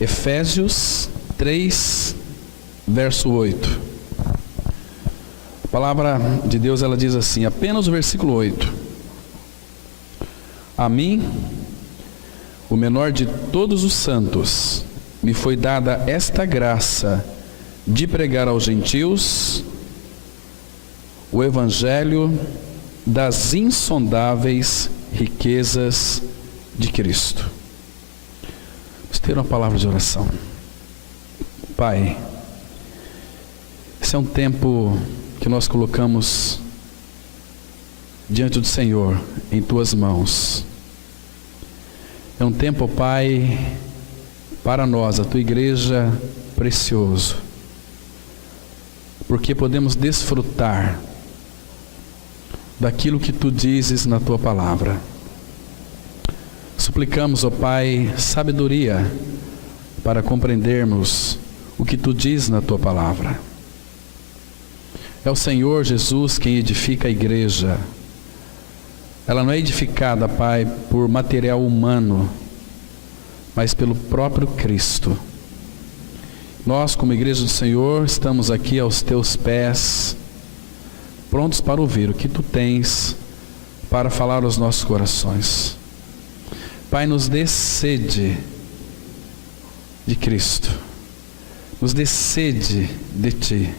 Efésios 3, verso 8. A palavra de Deus, ela diz assim, apenas o versículo 8. A mim, o menor de todos os santos, me foi dada esta graça de pregar aos gentios o evangelho das insondáveis riquezas de Cristo. Vamos ter uma palavra de oração. Pai, esse é um tempo que nós colocamos diante do Senhor, em Tuas mãos. É um tempo, Pai, para nós, a Tua igreja, precioso, porque podemos desfrutar daquilo que Tu dizes na Tua palavra. Suplicamos, ó Pai, sabedoria para compreendermos o que Tu dizes na Tua palavra. É o Senhor Jesus quem edifica a igreja. Ela não é edificada, Pai, por material humano, mas pelo próprio Cristo. Nós, como igreja do Senhor, estamos aqui aos Teus pés, prontos para ouvir o que Tu tens para falar aos nossos corações. Pai, nos dê sede de Cristo, nos dê sede de Ti.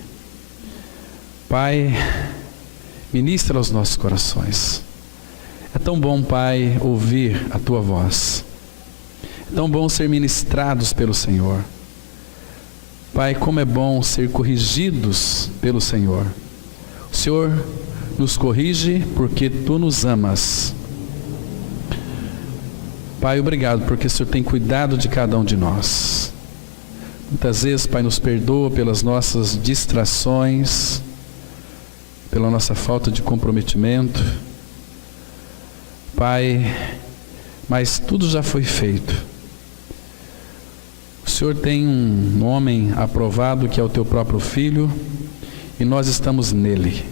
Pai, ministra aos nossos corações. É tão bom, Pai, ouvir a Tua voz. É tão bom ser ministrados pelo Senhor. Pai, como é bom ser corrigidos pelo Senhor. O Senhor nos corrige porque Tu nos amas. Pai, obrigado porque o Senhor tem cuidado de cada um de nós. Muitas vezes, Pai, nos perdoa pelas nossas distrações, pela nossa falta de comprometimento. Pai, mas tudo já foi feito. O Senhor tem um homem aprovado que é o Teu próprio Filho e nós estamos nele.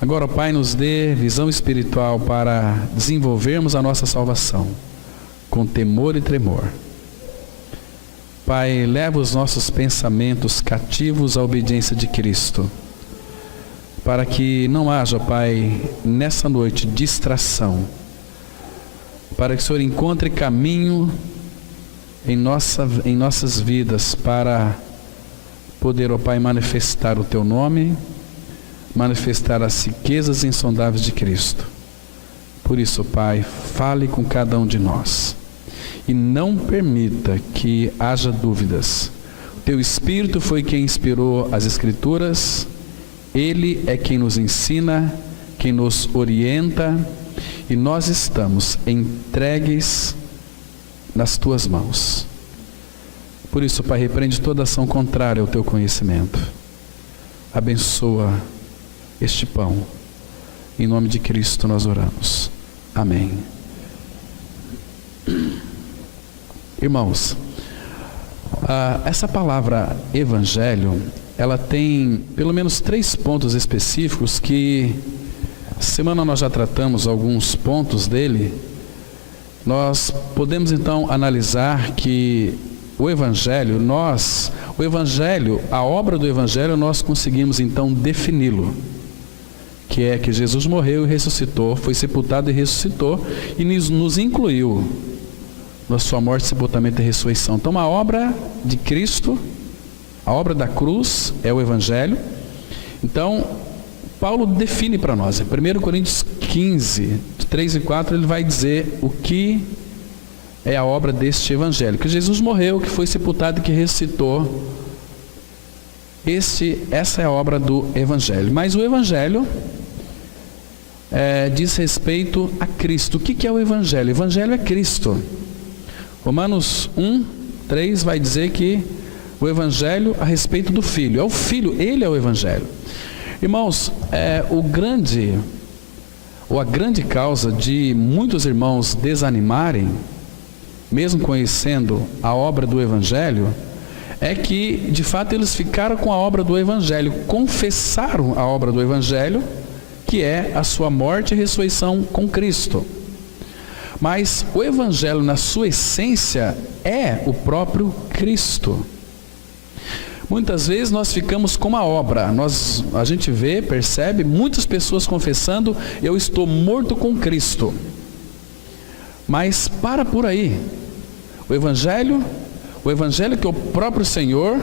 Agora, Pai, nos dê visão espiritual para desenvolvermos a nossa salvação com temor e tremor. Pai, leva os nossos pensamentos cativos à obediência de Cristo, para que não haja, Pai, nessa noite distração, para que o Senhor encontre caminho em nossas vidas para poder, ó Pai, manifestar o Teu nome, manifestar as riquezas insondáveis de Cristo. Por isso, Pai, fale com cada um de nós e não permita que haja dúvidas. O Teu Espírito foi quem inspirou as Escrituras, Ele é quem nos ensina, quem nos orienta, e nós estamos entregues nas Tuas mãos. Por isso, Pai, repreende toda ação contrária ao Teu conhecimento. Abençoa este pão. Em nome de Cristo nós oramos. Amém. Irmãos, essa palavra evangelho, ela tem pelo menos 3 pontos específicos que, semana nós já tratamos alguns pontos dele. Nós podemos então analisar que o evangelho, a obra do evangelho, nós conseguimos então defini-lo, que é que Jesus morreu e ressuscitou, foi sepultado e ressuscitou, e nos incluiu na sua morte, sepultamento e ressurreição. Então, a obra de Cristo, a obra da cruz é o evangelho. Então, Paulo define para nós, em 1 Coríntios 15, 3 e 4, ele vai dizer o que é a obra deste evangelho, que Jesus morreu, que foi sepultado e que ressuscitou. Essa é a obra do evangelho. Mas o evangelho diz respeito a Cristo. O que é o evangelho? O evangelho é Cristo. Romanos 1, 3 vai dizer que o evangelho a respeito do Filho. É o Filho, Ele é o evangelho. Irmãos, a grande causa de muitos irmãos desanimarem, mesmo conhecendo a obra do evangelho, é que de fato eles ficaram com a obra do evangelho, confessaram a obra do evangelho, que é a sua morte e ressurreição com Cristo. Mas o Evangelho, na sua essência, é o próprio Cristo. Muitas vezes nós ficamos com a obra, a gente vê, percebe, muitas pessoas confessando: eu estou morto com Cristo. Mas para por aí. O Evangelho que é o próprio Senhor,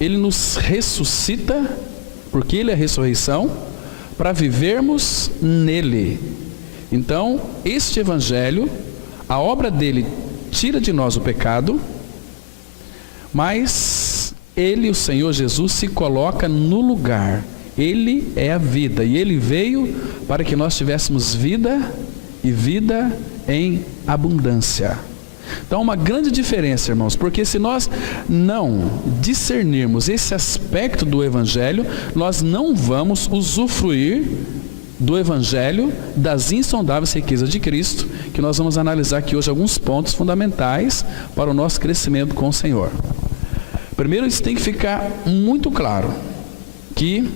Ele nos ressuscita, porque Ele é a ressurreição, para vivermos nele. Então, este Evangelho, a obra dele tira de nós o pecado, mas Ele, o Senhor Jesus, se coloca no lugar. Ele é a vida, e Ele veio para que nós tivéssemos vida, e vida em abundância. Então, uma grande diferença, irmãos, porque se nós não discernirmos esse aspecto do Evangelho, nós não vamos usufruir do Evangelho, das insondáveis riquezas de Cristo, que nós vamos analisar aqui hoje alguns pontos fundamentais para o nosso crescimento com o Senhor. Primeiro, isso tem que ficar muito claro, que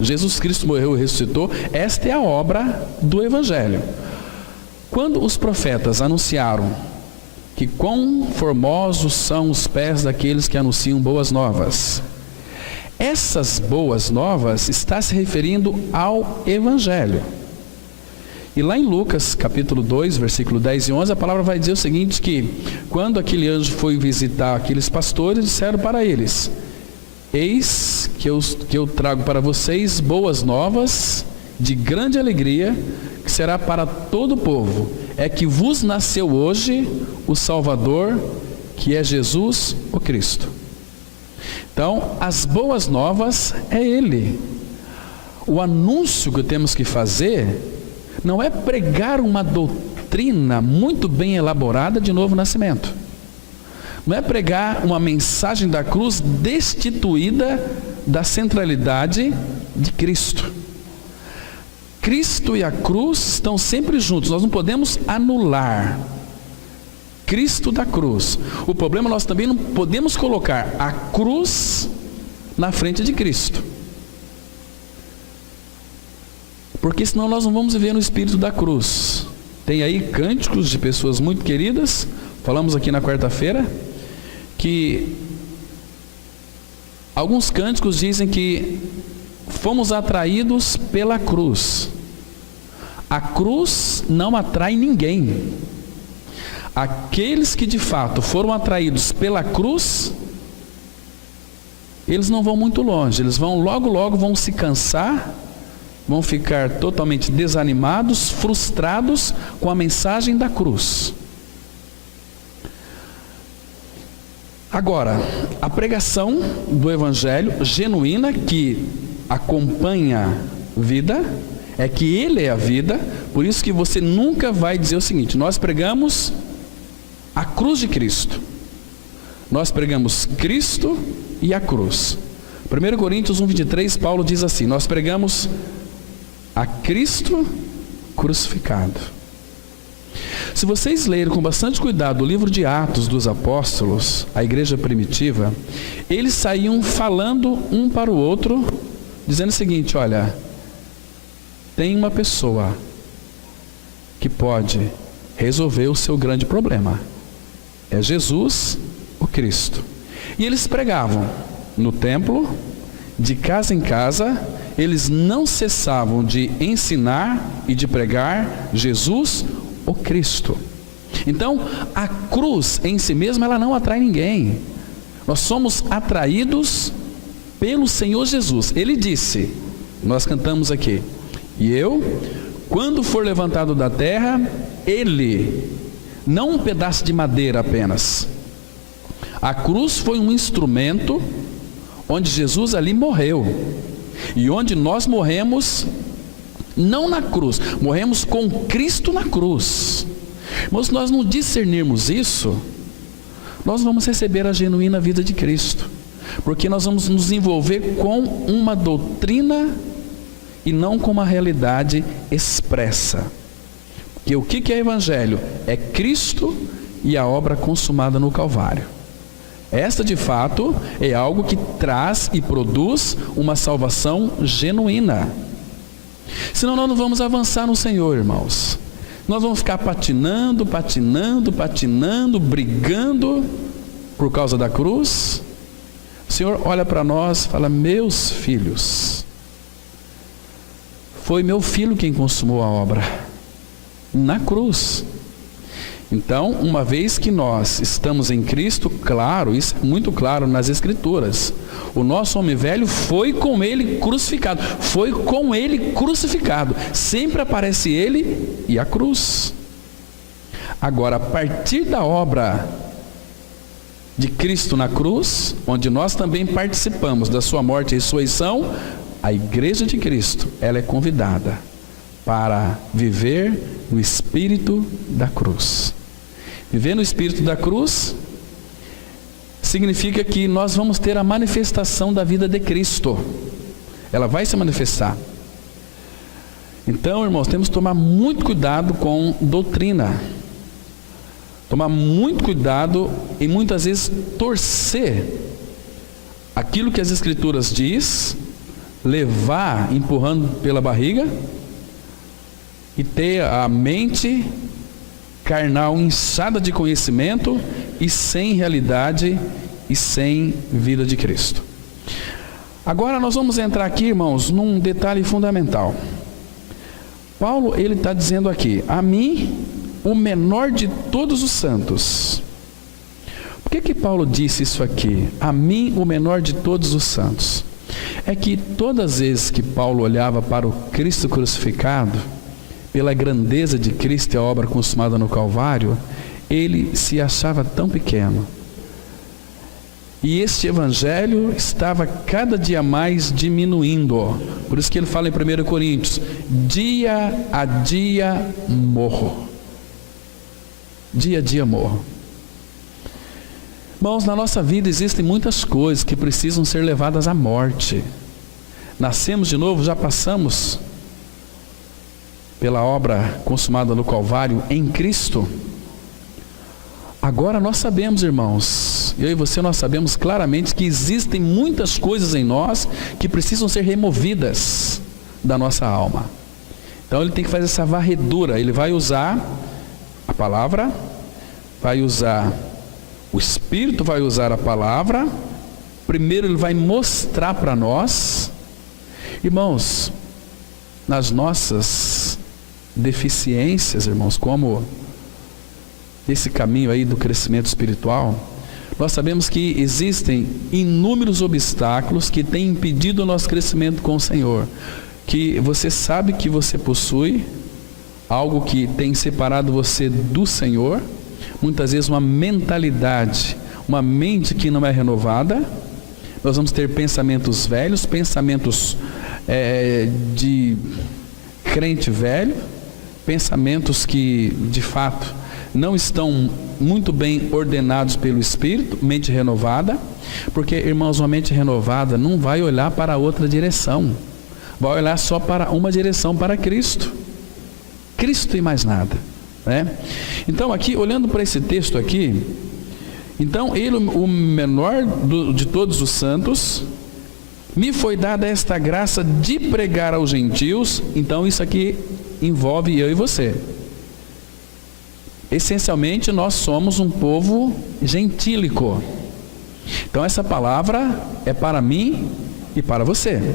Jesus Cristo morreu e ressuscitou. Esta é a obra do Evangelho. Quando os profetas anunciaram que quão formosos são os pés daqueles que anunciam boas novas, essas boas novas está se referindo ao Evangelho. E lá em Lucas capítulo 2, versículo 10 e 11, a palavra vai dizer o seguinte, que quando aquele anjo foi visitar aqueles pastores, disseram para eles: eis que eu trago para vocês boas novas de grande alegria, que será para todo o povo. É que vos nasceu hoje o Salvador, que é Jesus o Cristo. Então, as boas novas é Ele. O anúncio que temos que fazer não é pregar uma doutrina muito bem elaborada de novo nascimento. Não é pregar uma mensagem da cruz destituída da centralidade de Cristo. Cristo e a cruz estão sempre juntos, nós não podemos anular Cristo da cruz. O problema, nós também não podemos colocar a cruz na frente de Cristo, porque senão nós não vamos viver no espírito da cruz. Tem aí cânticos de pessoas muito queridas, falamos aqui na quarta-feira, que alguns cânticos dizem que fomos atraídos pela cruz. A cruz não atrai ninguém. Aqueles que de fato foram atraídos pela cruz, eles não vão muito longe, eles vão logo vão se cansar, vão ficar totalmente desanimados, frustrados com a mensagem da cruz. Agora, a pregação do Evangelho genuína, que acompanha vida, é que Ele é a vida. Por isso que você nunca vai dizer o seguinte: nós pregamos a cruz de Cristo. Nós pregamos Cristo e a cruz. 1 Coríntios 1:23, Paulo diz assim: nós pregamos a Cristo crucificado. Se vocês lerem com bastante cuidado o livro de Atos dos Apóstolos, a igreja primitiva, eles saíam falando um para o outro, dizendo o seguinte: olha, tem uma pessoa que pode resolver o seu grande problema, é Jesus o Cristo. E eles pregavam no templo, de casa em casa, eles não cessavam de ensinar e de pregar Jesus o Cristo. Então, a cruz em si mesma, ela não atrai ninguém. Nós somos atraídos pelo Senhor Jesus. Ele disse, nós cantamos aqui: e eu, quando for levantado da terra, Ele, não um pedaço de madeira apenas. A cruz foi um instrumento onde Jesus ali morreu, e onde nós morremos, não na cruz, morremos com Cristo na cruz. Mas se nós não discernirmos isso, nós vamos receber a genuína vida de Cristo, porque nós vamos nos envolver com uma doutrina e não com uma realidade expressa. Porque o que é Evangelho? É Cristo e a obra consumada no Calvário. Esta de fato é algo que traz e produz uma salvação genuína. Senão nós não vamos avançar no Senhor, irmãos. Nós vamos ficar patinando, brigando por causa da cruz? O Senhor olha para nós e fala: meus filhos, foi meu filho quem consumou a obra na cruz. Então, uma vez que nós estamos em Cristo, claro, isso é muito claro nas Escrituras, o nosso homem velho foi com ele crucificado, sempre aparece ele e a cruz. Agora, a partir da obra de Cristo na cruz, onde nós também participamos da sua morte e ressurreição, a igreja de Cristo, ela é convidada para viver no espírito da cruz. Viver no espírito da cruz significa que nós vamos ter a manifestação da vida de Cristo. Ela vai se manifestar. Então, irmãos, temos que tomar muito cuidado com doutrina. Tomar muito cuidado e muitas vezes torcer aquilo que as Escrituras diz, levar empurrando pela barriga e ter a mente carnal inchada de conhecimento e sem realidade e sem vida de Cristo. Agora nós vamos entrar aqui, irmãos, num detalhe fundamental. Paulo, ele está dizendo aqui: a mim, o menor de todos os santos. Por que Paulo disse isso aqui? A mim, o menor de todos os santos. É que todas as vezes que Paulo olhava para o Cristo crucificado, pela grandeza de Cristo e a obra consumada no Calvário, ele se achava tão pequeno. E este evangelho estava cada dia mais diminuindo. Por isso que ele fala em 1 Coríntios: dia a dia morro. Dia a dia morro. Irmãos, na nossa vida existem muitas coisas que precisam ser levadas à morte. Nascemos de novo, já passamos pela obra consumada no Calvário em Cristo. Agora nós sabemos, irmãos, eu e você, nós sabemos claramente que existem muitas coisas em nós que precisam ser removidas da nossa alma. Então ele tem que fazer essa varredura. Ele vai usar a palavra, vai usar o Espírito, vai usar a palavra. Primeiro ele vai mostrar para nós, irmãos, nas nossas deficiências, irmãos, como esse caminho aí do crescimento espiritual, nós sabemos que existem inúmeros obstáculos que têm impedido o nosso crescimento com o Senhor. Que você sabe que você possui algo que tem separado você do Senhor, muitas vezes uma mentalidade, uma mente que não é renovada. Nós vamos ter pensamentos velhos, pensamentos de crente velho, pensamentos que de fato não estão muito bem ordenados pelo Espírito, mente renovada, porque, irmãos, uma mente renovada não vai olhar para outra direção, vai olhar só para uma direção, para Cristo e mais nada, né? Então aqui, olhando para esse texto aqui, então ele, o menor de todos os santos, me foi dada esta graça de pregar aos gentios. Então isso aqui envolve eu e você. Essencialmente nós somos um povo gentílico. Então essa palavra é para mim e para você.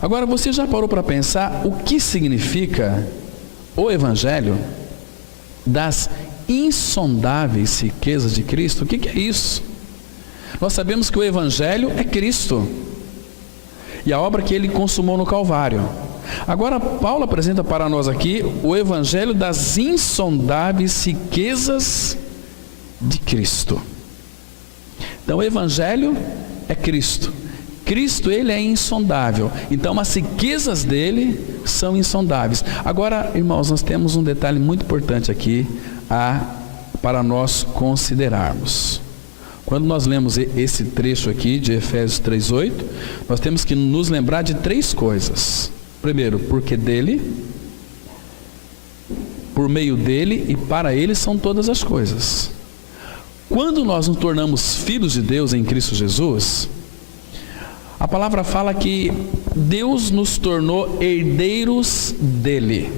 Agora, você já parou para pensar o que significa o evangelho das insondáveis riquezas de Cristo? O que é isso? Nós sabemos que o evangelho é Cristo e a obra que ele consumou no Calvário. Agora Paulo apresenta para nós aqui o evangelho das insondáveis riquezas de Cristo. Então o evangelho é Cristo. Cristo, ele é insondável. Então as riquezas dele são insondáveis. Agora, irmãos, nós temos um detalhe muito importante aqui para nós considerarmos. Quando nós lemos esse trecho aqui de Efésios 3:8, nós temos que nos lembrar de três coisas. Primeiro, porque dele, por meio dele e para ele são todas as coisas. Quando nós nos tornamos filhos de Deus em Cristo Jesus, a palavra fala que Deus nos tornou herdeiros dele.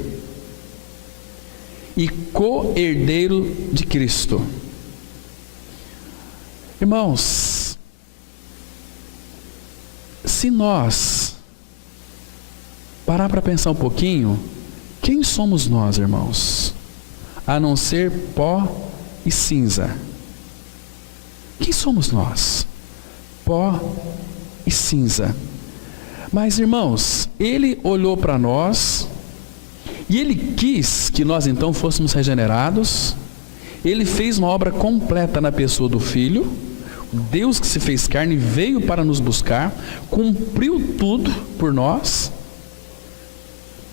e co-herdeiro de Cristo. Irmãos, se nós parar para pensar um pouquinho, quem somos nós, irmãos? A não ser pó e cinza. Quem somos nós? Pó e cinza. Mas, irmãos, Ele olhou para nós e Ele quis que nós então fôssemos regenerados. Ele fez uma obra completa na pessoa do Filho. Deus que se fez carne veio para nos buscar, cumpriu tudo por nós,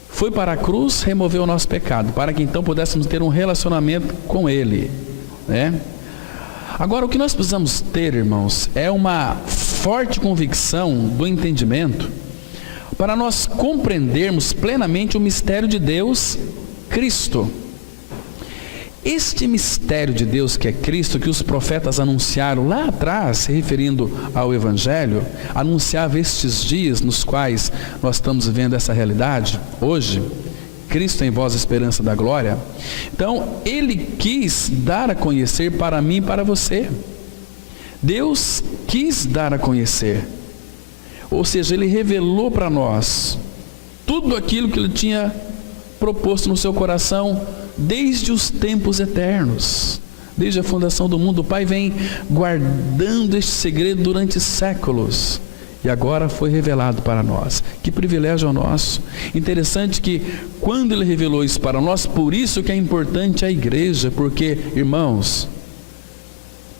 foi para a cruz, removeu o nosso pecado, para que então pudéssemos ter um relacionamento com Ele, né? Agora, o que nós precisamos ter, irmãos, é uma forte convicção do entendimento, para nós compreendermos plenamente o mistério de Deus, Cristo. Este mistério de Deus que é Cristo, que os profetas anunciaram lá atrás, se referindo ao Evangelho, anunciava estes dias nos quais nós estamos vivendo essa realidade, hoje, Cristo em vós, a esperança da glória. Então, Ele quis dar a conhecer para mim e para você. Deus quis dar a conhecer, ou seja, Ele revelou para nós tudo aquilo que Ele tinha proposto no seu coração desde os tempos eternos, desde a fundação do mundo. O Pai vem guardando este segredo durante séculos e agora foi revelado para nós. Que privilégio é o nosso. Interessante que quando Ele revelou isso para nós, por isso que é importante a igreja, porque, irmãos,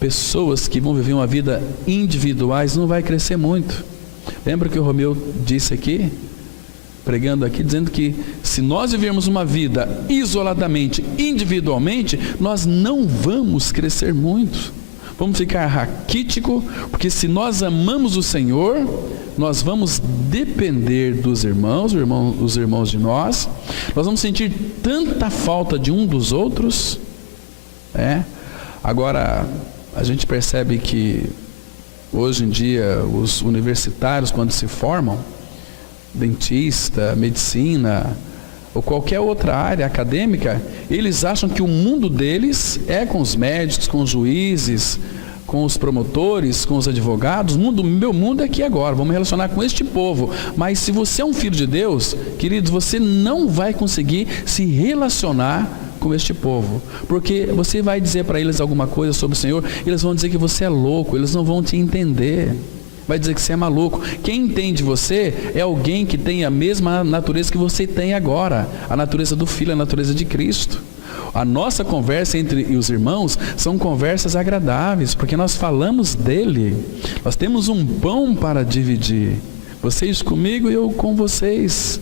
pessoas que vão viver uma vida individuais não vai crescer muito. Lembra que o Romeu disse aqui, pregando aqui, dizendo que se nós vivermos uma vida isoladamente, individualmente, nós não vamos crescer muito, vamos ficar raquítico, porque se nós amamos o Senhor, nós vamos depender dos irmãos, os irmãos de nós vamos sentir tanta falta de um dos outros, Agora, a gente percebe que hoje em dia, os universitários, quando se formam, dentista, medicina ou qualquer outra área acadêmica, eles acham que o mundo deles é com os médicos, com os juízes, com os promotores, com os advogados. Meu mundo é aqui agora, vamos relacionar com este povo. Mas se você é um filho de Deus, queridos, você não vai conseguir se relacionar com este povo, porque você vai dizer para eles alguma coisa sobre o Senhor, eles vão dizer que você é louco, eles não vão te entender, vai dizer que você é maluco. Quem entende você é alguém que tem a mesma natureza que você tem agora, a natureza do Filho, a natureza de Cristo. A nossa conversa entre os irmãos são conversas agradáveis, porque nós falamos dele, nós temos um pão para dividir, vocês comigo e eu com vocês,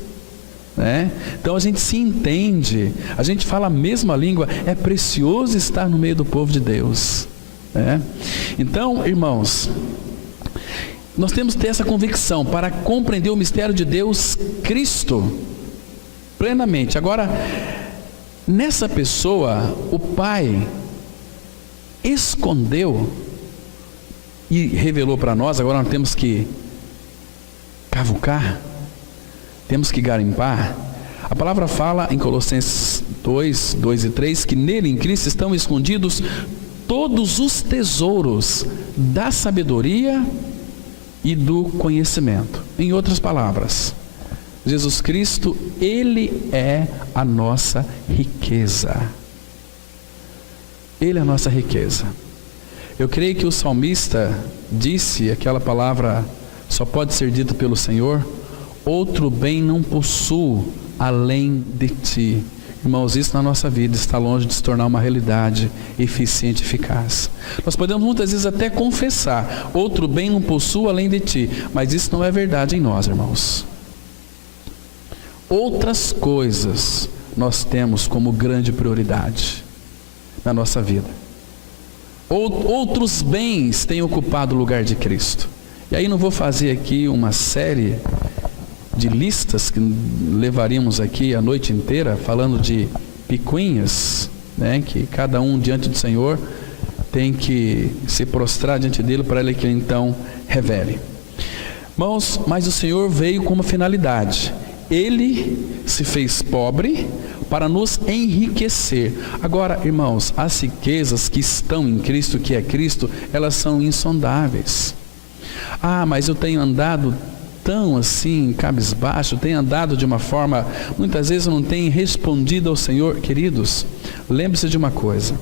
Então a gente se entende, a gente fala a mesma língua. É precioso estar no meio do povo de Deus, Então, irmãos, nós temos que ter essa convicção para compreender o mistério de Deus, Cristo, plenamente. Agora, nessa pessoa, o Pai escondeu e revelou para nós. Agora nós temos que cavucar, temos que garimpar. A palavra fala em Colossenses 2 e 3, que nele, em Cristo, estão escondidos todos os tesouros da sabedoria e do conhecimento. Em outras palavras, Jesus Cristo, Ele é a nossa riqueza. Ele é a nossa riqueza. Eu creio que o salmista disse, aquela palavra só pode ser dita pelo Senhor: outro bem não possuo além de ti. Irmãos, isso na nossa vida está longe de se tornar uma realidade eficiente e eficaz. Nós podemos muitas vezes até confessar: outro bem não possuo além de ti, mas isso não é verdade em nós, irmãos. Outras coisas nós temos como grande prioridade na nossa vida. Outros bens têm ocupado o lugar de Cristo. E aí não vou fazer aqui uma série de listas que levaríamos aqui a noite inteira, falando de picuinhas, que cada um diante do Senhor tem que se prostrar diante dele para ele que então revele. Irmãos, mas o Senhor veio com uma finalidade. Ele se fez pobre para nos enriquecer. Agora, irmãos, as riquezas que estão em Cristo, que é Cristo, elas são insondáveis. Ah, mas eu tenho andado tão assim, cabisbaixo, tenho andado de uma forma, muitas vezes eu não tenho respondido ao Senhor. Queridos, lembre-se de uma coisa.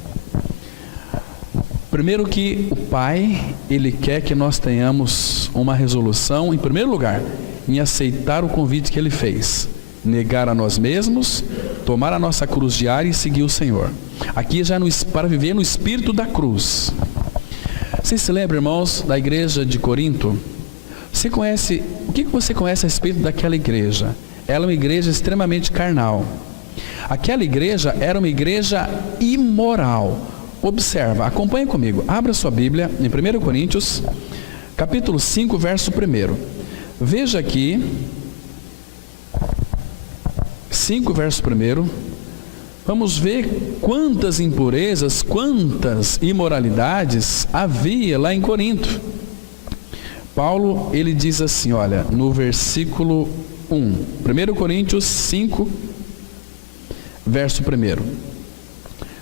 Primeiro que o Pai, Ele quer que nós tenhamos uma resolução, em primeiro lugar, em aceitar o convite que Ele fez. Negar a nós mesmos, tomar a nossa cruz diária e seguir o Senhor. Aqui já para viver no espírito da cruz. Vocês se lembram, irmãos, da igreja de Corinto? O que você conhece a respeito daquela igreja? Ela é uma igreja extremamente carnal. Aquela igreja era uma igreja imoral. Observa, acompanhe comigo. Abra sua Bíblia em 1 Coríntios, capítulo 5, verso 1. Veja aqui, 5, verso 1. Vamos ver quantas impurezas, quantas imoralidades havia lá em Corinto. Paulo, ele diz assim, olha, no versículo 1, 1 Coríntios 5, verso 1.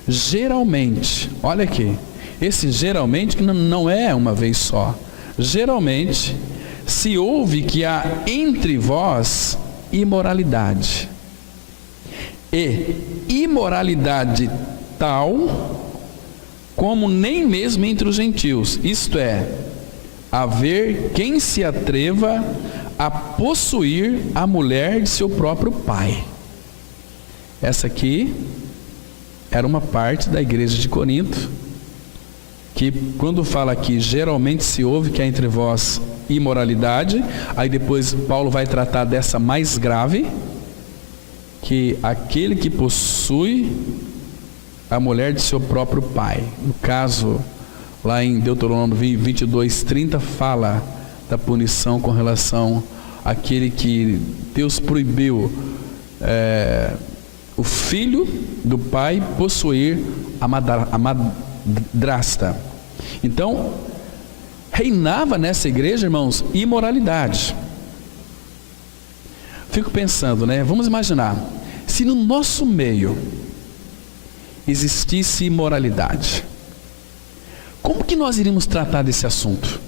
Geralmente, olha aqui, esse geralmente não é uma vez só. Geralmente, se ouve que há entre vós imoralidade. E imoralidade tal como nem mesmo entre os gentios, isto é, haver quem se atreva a possuir a mulher de seu próprio pai. Essa aqui era uma parte da igreja de Corinto, que quando fala aqui, geralmente se ouve que há entre vós imoralidade, aí depois Paulo vai tratar dessa mais grave, que aquele que possui a mulher de seu próprio pai. No caso, lá em Deuteronômio 22:30 fala da punição com relação àquele que Deus proibiu o filho do pai possuir a madrasta. Então, reinava nessa igreja, irmãos, imoralidade. Fico pensando, né? Vamos imaginar, se no nosso meio existisse imoralidade, como que nós iríamos tratar desse assunto?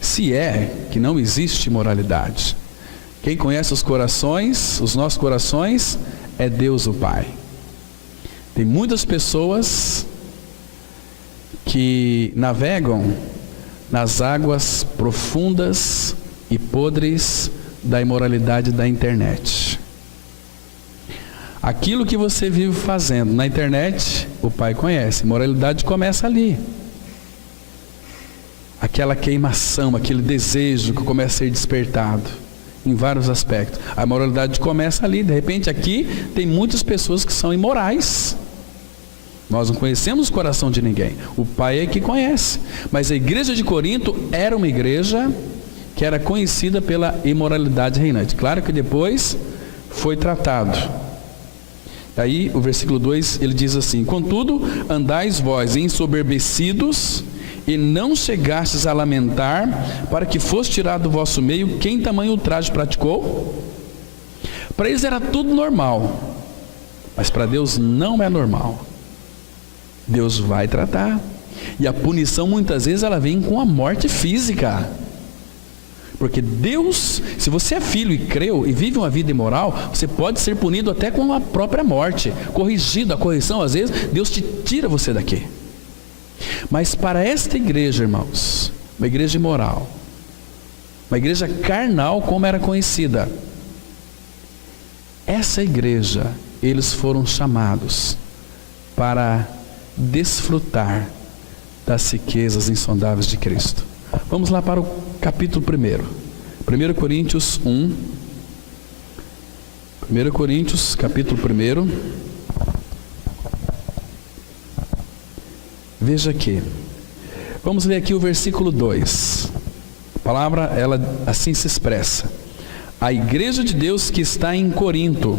Se é que não existe imoralidade. Quem conhece os corações, os nossos corações, é Deus o Pai. Tem muitas pessoas que navegam nas águas profundas e podres da imoralidade da internet. Aquilo que você vive fazendo na internet, o Pai conhece. A imoralidade começa ali. Aquela queimação, aquele desejo que começa a ser despertado em vários aspectos. A imoralidade começa ali. De repente aqui tem muitas pessoas que são imorais. Nós não conhecemos o coração de ninguém. O Pai é que conhece. Mas a igreja de Corinto era uma igreja que era conhecida pela imoralidade reinante. Claro que depois foi tratado. Aí o versículo 2, ele diz assim: contudo, andais vós ensoberbecidos, e não chegastes a lamentar, para que fosse tirado do vosso meio quem tamanho ultraje praticou? Para eles era tudo normal, mas para Deus não é normal. Deus vai tratar, e a punição muitas vezes ela vem com a morte física. Porque Deus, se você é filho e creu e vive uma vida imoral, você pode ser punido até com a própria morte, corrigido. A correção, às vezes, Deus te tira você daqui. Mas para esta igreja, irmãos, uma igreja imoral, uma igreja carnal como era conhecida, essa igreja, eles foram chamados para desfrutar das riquezas insondáveis de Cristo. Vamos lá para o capítulo 1. 1 Coríntios 1. 1 Coríntios, capítulo 1. Veja aqui. Vamos ler aqui o versículo 2. A palavra, ela assim se expressa: a igreja de Deus que está em Corinto,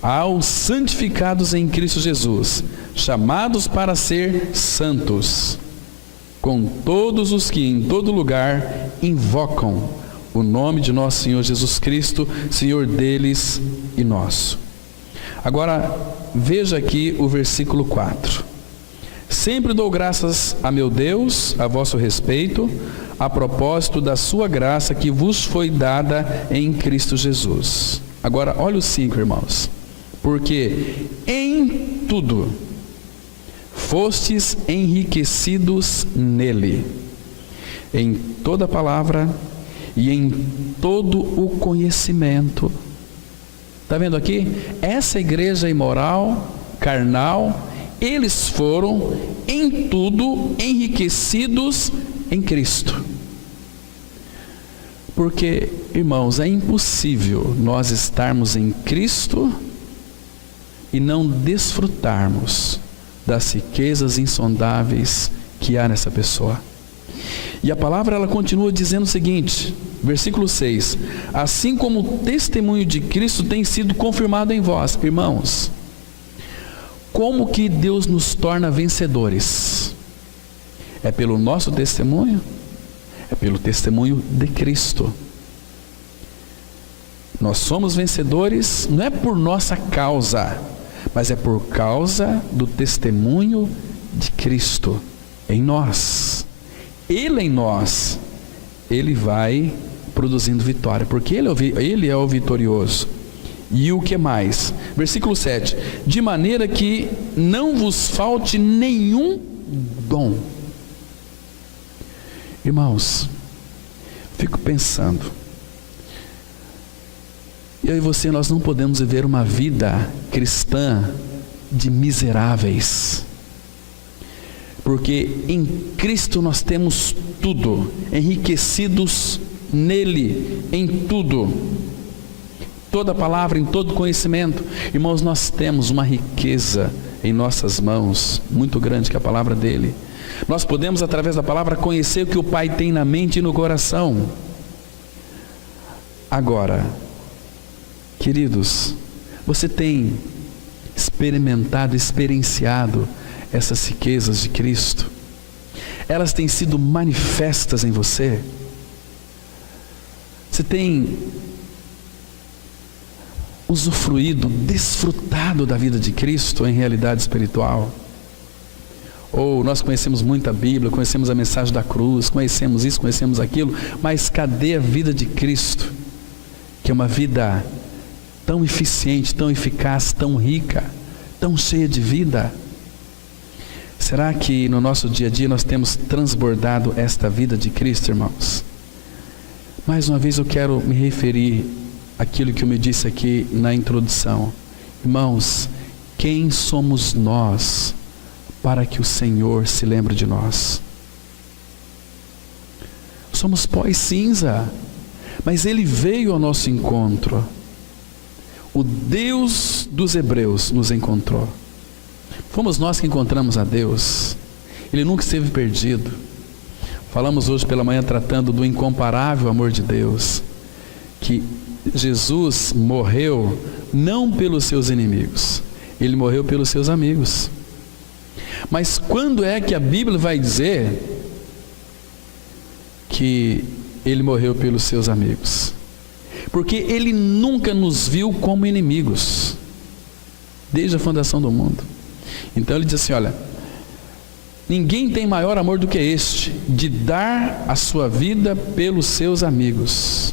aos santificados em Cristo Jesus, chamados para ser santos, com todos os que em todo lugar invocam o nome de nosso Senhor Jesus Cristo, Senhor deles e nosso. Agora, veja aqui o versículo 4. Sempre dou graças a meu Deus a vosso respeito, a propósito da sua graça que vos foi dada em Cristo Jesus. Agora, olha o 5, irmãos. Porque em tudo fostes enriquecidos nele, em toda palavra e em todo o conhecimento. Está vendo aqui? Essa igreja imoral, carnal, eles foram em tudo enriquecidos em Cristo. Porque, irmãos, é impossível nós estarmos em Cristo e não desfrutarmos das riquezas insondáveis que há nessa pessoa. E a palavra ela continua dizendo o seguinte, versículo 6: assim como o testemunho de Cristo tem sido confirmado em vós. Irmãos, como que Deus nos torna vencedores? É pelo nosso testemunho? É pelo testemunho de Cristo. Nós somos vencedores, não é por nossa causa, mas é por causa do testemunho de Cristo em nós. Ele em nós, Ele vai produzindo vitória, porque Ele é o vitorioso. E o que mais? Versículo 7: de maneira que não vos falte nenhum dom. Irmãos, fico pensando, eu e você, nós não podemos viver uma vida cristã de miseráveis, porque em Cristo nós temos tudo, enriquecidos nele, em tudo, toda palavra, em todo conhecimento. Irmãos, nós temos uma riqueza em nossas mãos, muito grande, que é a palavra dele. Nós podemos, através da palavra, conhecer o que o Pai tem na mente e no coração. Agora, queridos, você tem experimentado, experienciado essas riquezas de Cristo? Elas têm sido manifestas em você? Você tem usufruído, desfrutado da vida de Cristo em realidade espiritual? Ou nós conhecemos muito a Bíblia, conhecemos a mensagem da cruz, conhecemos isso, conhecemos aquilo, mas cadê a vida de Cristo? Que é uma vida tão eficiente, tão eficaz, tão rica, tão cheia de vida. Será que no nosso dia a dia nós temos transbordado esta vida de Cristo, irmãos? Mais uma vez eu quero me referir àquilo que eu me disse aqui na introdução. Irmãos, quem somos nós para que o Senhor se lembre de nós? Somos pó e cinza, mas Ele veio ao nosso encontro. O Deus dos Hebreus nos encontrou. Fomos nós que encontramos a Deus. Ele nunca esteve perdido. Falamos hoje pela manhã tratando do incomparável amor de Deus, que Jesus morreu não pelos seus inimigos, Ele morreu pelos seus amigos. Mas quando é que a Bíblia vai dizer que Ele morreu pelos seus amigos? Porque Ele nunca nos viu como inimigos, desde a fundação do mundo. Então Ele diz assim, olha, ninguém tem maior amor do que este, de dar a sua vida pelos seus amigos.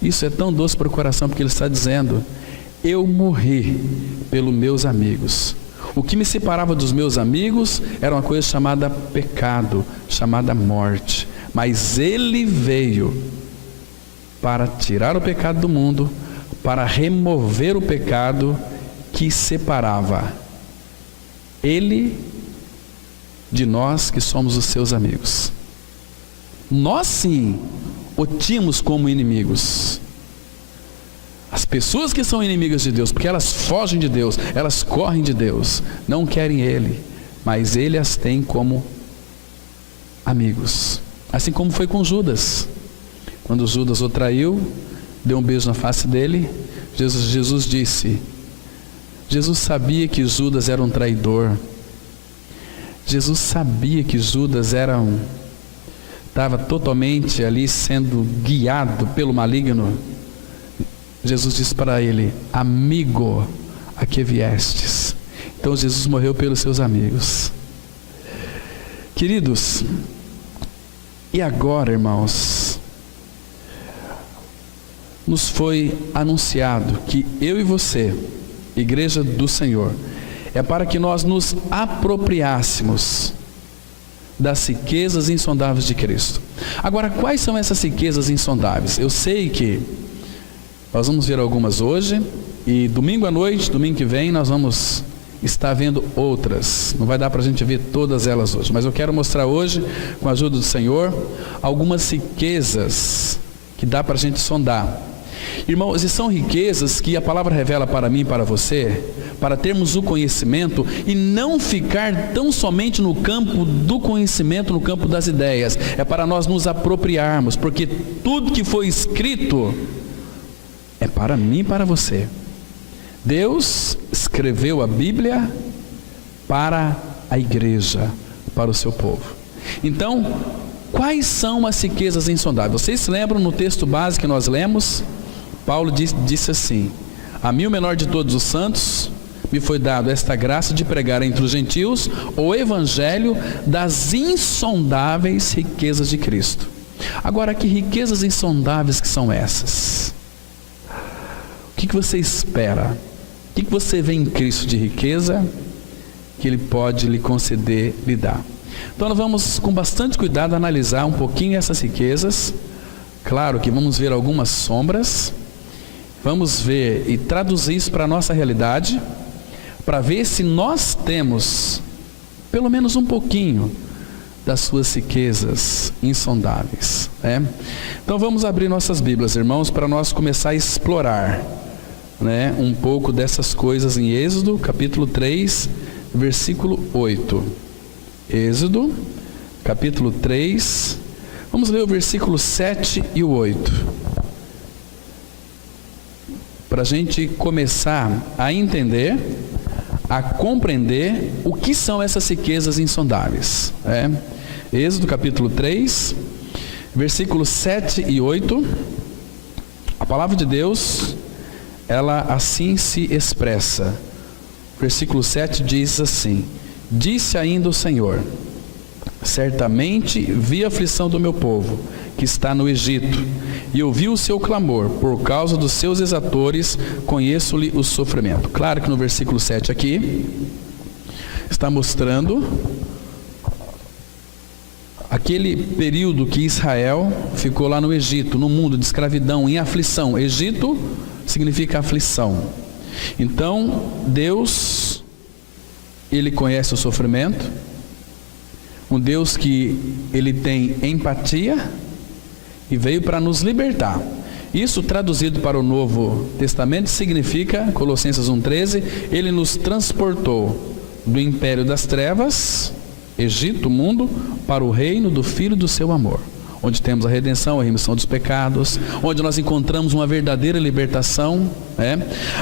Isso é tão doce para o coração, porque Ele está dizendo, eu morri pelos meus amigos. O que me separava dos meus amigos era uma coisa chamada pecado, chamada morte. Mas Ele veio para tirar o pecado do mundo, para remover o pecado que separava Ele de nós que somos os seus amigos. Nós sim o tínhamos como inimigos. As pessoas que são inimigas de Deus, porque elas fogem de Deus, elas correm de Deus, não querem Ele, mas Ele as tem como amigos. Assim como foi com Judas. Quando Judas o traiu, deu um beijo na face dele, Jesus disse, Jesus sabia que Judas era um traidor. Jesus sabia que Judas estava totalmente ali sendo guiado pelo maligno. Jesus disse para ele, amigo, a que viestes. Então Jesus morreu pelos seus amigos. Queridos, e agora, irmãos, nos foi anunciado que eu e você, Igreja do Senhor, é para que nós nos apropriássemos das riquezas insondáveis de Cristo. Agora, quais são essas riquezas insondáveis? Eu sei que nós vamos ver algumas hoje, e domingo à noite, domingo que vem, nós vamos estar vendo outras. Não vai dar para a gente ver todas elas hoje, mas eu quero mostrar hoje, com a ajuda do Senhor, algumas riquezas que dá para a gente sondar. Irmãos, e são riquezas que a palavra revela para mim e para você, para termos o conhecimento e não ficar tão somente no campo do conhecimento, no campo das ideias. É para nós nos apropriarmos, porque tudo que foi escrito é para mim e para você. Deus escreveu a Bíblia para a igreja, para o seu povo. Então, quais são as riquezas insondáveis? Vocês se lembram no texto base que nós lemos? Paulo disse assim: a mim, o menor de todos os santos, me foi dado esta graça de pregar entre os gentios o evangelho das insondáveis riquezas de Cristo. Agora, que riquezas insondáveis que são essas? O que você espera? O que você vê em Cristo de riqueza que Ele pode lhe conceder, lhe dar? Então nós vamos com bastante cuidado analisar um pouquinho essas riquezas. Claro que vamos ver algumas sombras, vamos ver e traduzir isso para a nossa realidade, para ver se nós temos pelo menos um pouquinho das suas riquezas insondáveis, né? Então vamos abrir nossas Bíblias, irmãos, para nós começar a explorar, né, um pouco dessas coisas em Êxodo, capítulo 3, versículo 8. Êxodo, capítulo 3, vamos ler o versículo 7 e o 8. Para a gente começar a entender, a compreender o que são essas riquezas insondáveis. Êxodo capítulo 3, versículos 7 e 8, a palavra de Deus, ela assim se expressa. Versículo 7 diz assim: disse ainda o Senhor: certamente vi a aflição do meu povo, que está no Egito, e ouvi o seu clamor, por causa dos seus exatores, conheço-lhe o sofrimento. Claro que no versículo 7 aqui, está mostrando aquele período que Israel ficou lá no Egito, no mundo de escravidão, em aflição. Egito significa aflição. Então, Deus, Ele conhece o sofrimento, um Deus que Ele tem empatia e veio para nos libertar. Isso traduzido para o Novo Testamento significa, Colossenses 1,13, Ele nos transportou do império das trevas, Egito, mundo, para o reino do Filho do seu amor, onde temos a redenção, a remissão dos pecados, onde nós encontramos uma verdadeira libertação.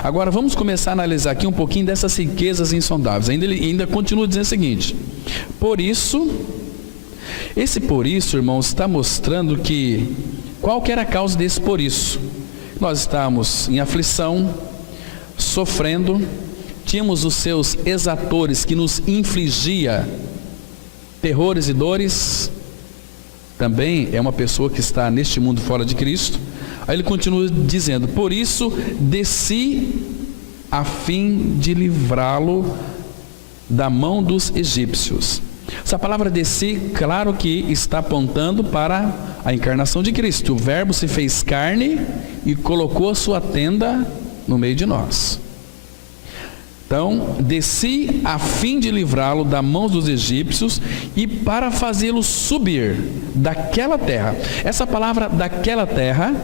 Agora vamos começar a analisar aqui um pouquinho dessas riquezas insondáveis. Ele ainda continua dizendo o seguinte: por isso, esse por isso, irmãos, está mostrando que qual que era a causa desse por isso. Nós estávamos em aflição, sofrendo, tínhamos os seus exatores que nos infligia terrores e dores. Também é uma pessoa que está neste mundo fora de Cristo. Aí ele continua dizendo: por isso desci a fim de livrá-lo da mão dos egípcios. Essa palavra desci, claro que está apontando para a encarnação de Cristo. O Verbo se fez carne e colocou a sua tenda no meio de nós. Então, desci a fim de livrá-lo da mão dos egípcios e para fazê-lo subir daquela terra. Essa palavra daquela terra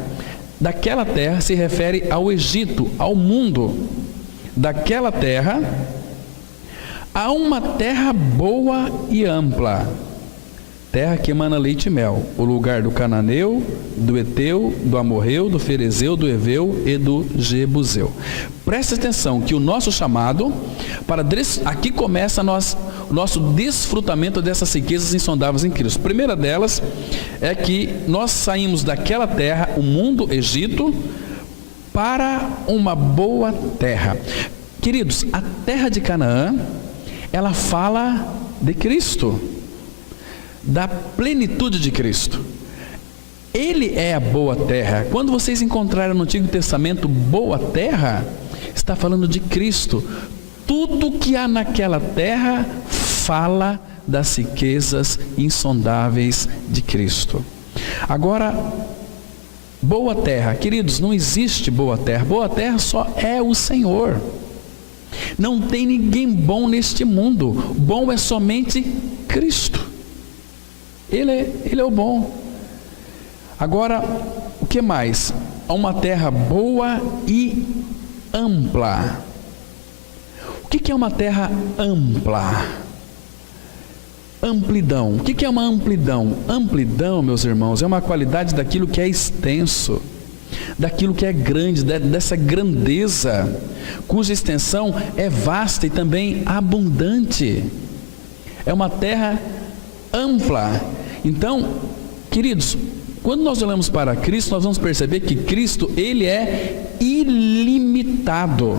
se refere ao Egito, ao mundo. Daquela terra a uma terra boa e ampla, terra que emana leite e mel, o lugar do cananeu, do eteu, do amorreu, do ferezeu, do eveu e do jebuseu. Preste atenção que o nosso chamado, aqui começa o nosso desfrutamento dessas riquezas insondáveis em Cristo. A primeira delas é que nós saímos daquela terra, o mundo, Egito, para uma boa terra. Queridos, a terra de Canaã, ela fala de Cristo, da plenitude de Cristo. Ele é a boa terra. Quando vocês encontrarem no Antigo Testamento boa terra, está falando de Cristo. Tudo que há naquela terra fala das riquezas insondáveis de Cristo. Agora, boa terra, queridos, não existe boa terra. Boa terra só é o Senhor. Não tem ninguém bom neste mundo. Bom é somente Cristo. Ele é o bom. Agora, o que mais? Há uma terra boa e ampla. O que é uma terra ampla? Amplidão. O que é uma amplidão? Amplidão, meus irmãos, é uma qualidade daquilo que é extenso, daquilo que é grande, dessa grandeza, cuja extensão é vasta e também abundante. É uma terra ampla. Então, queridos, quando nós olhamos para Cristo, nós vamos perceber que Cristo, Ele é ilimitado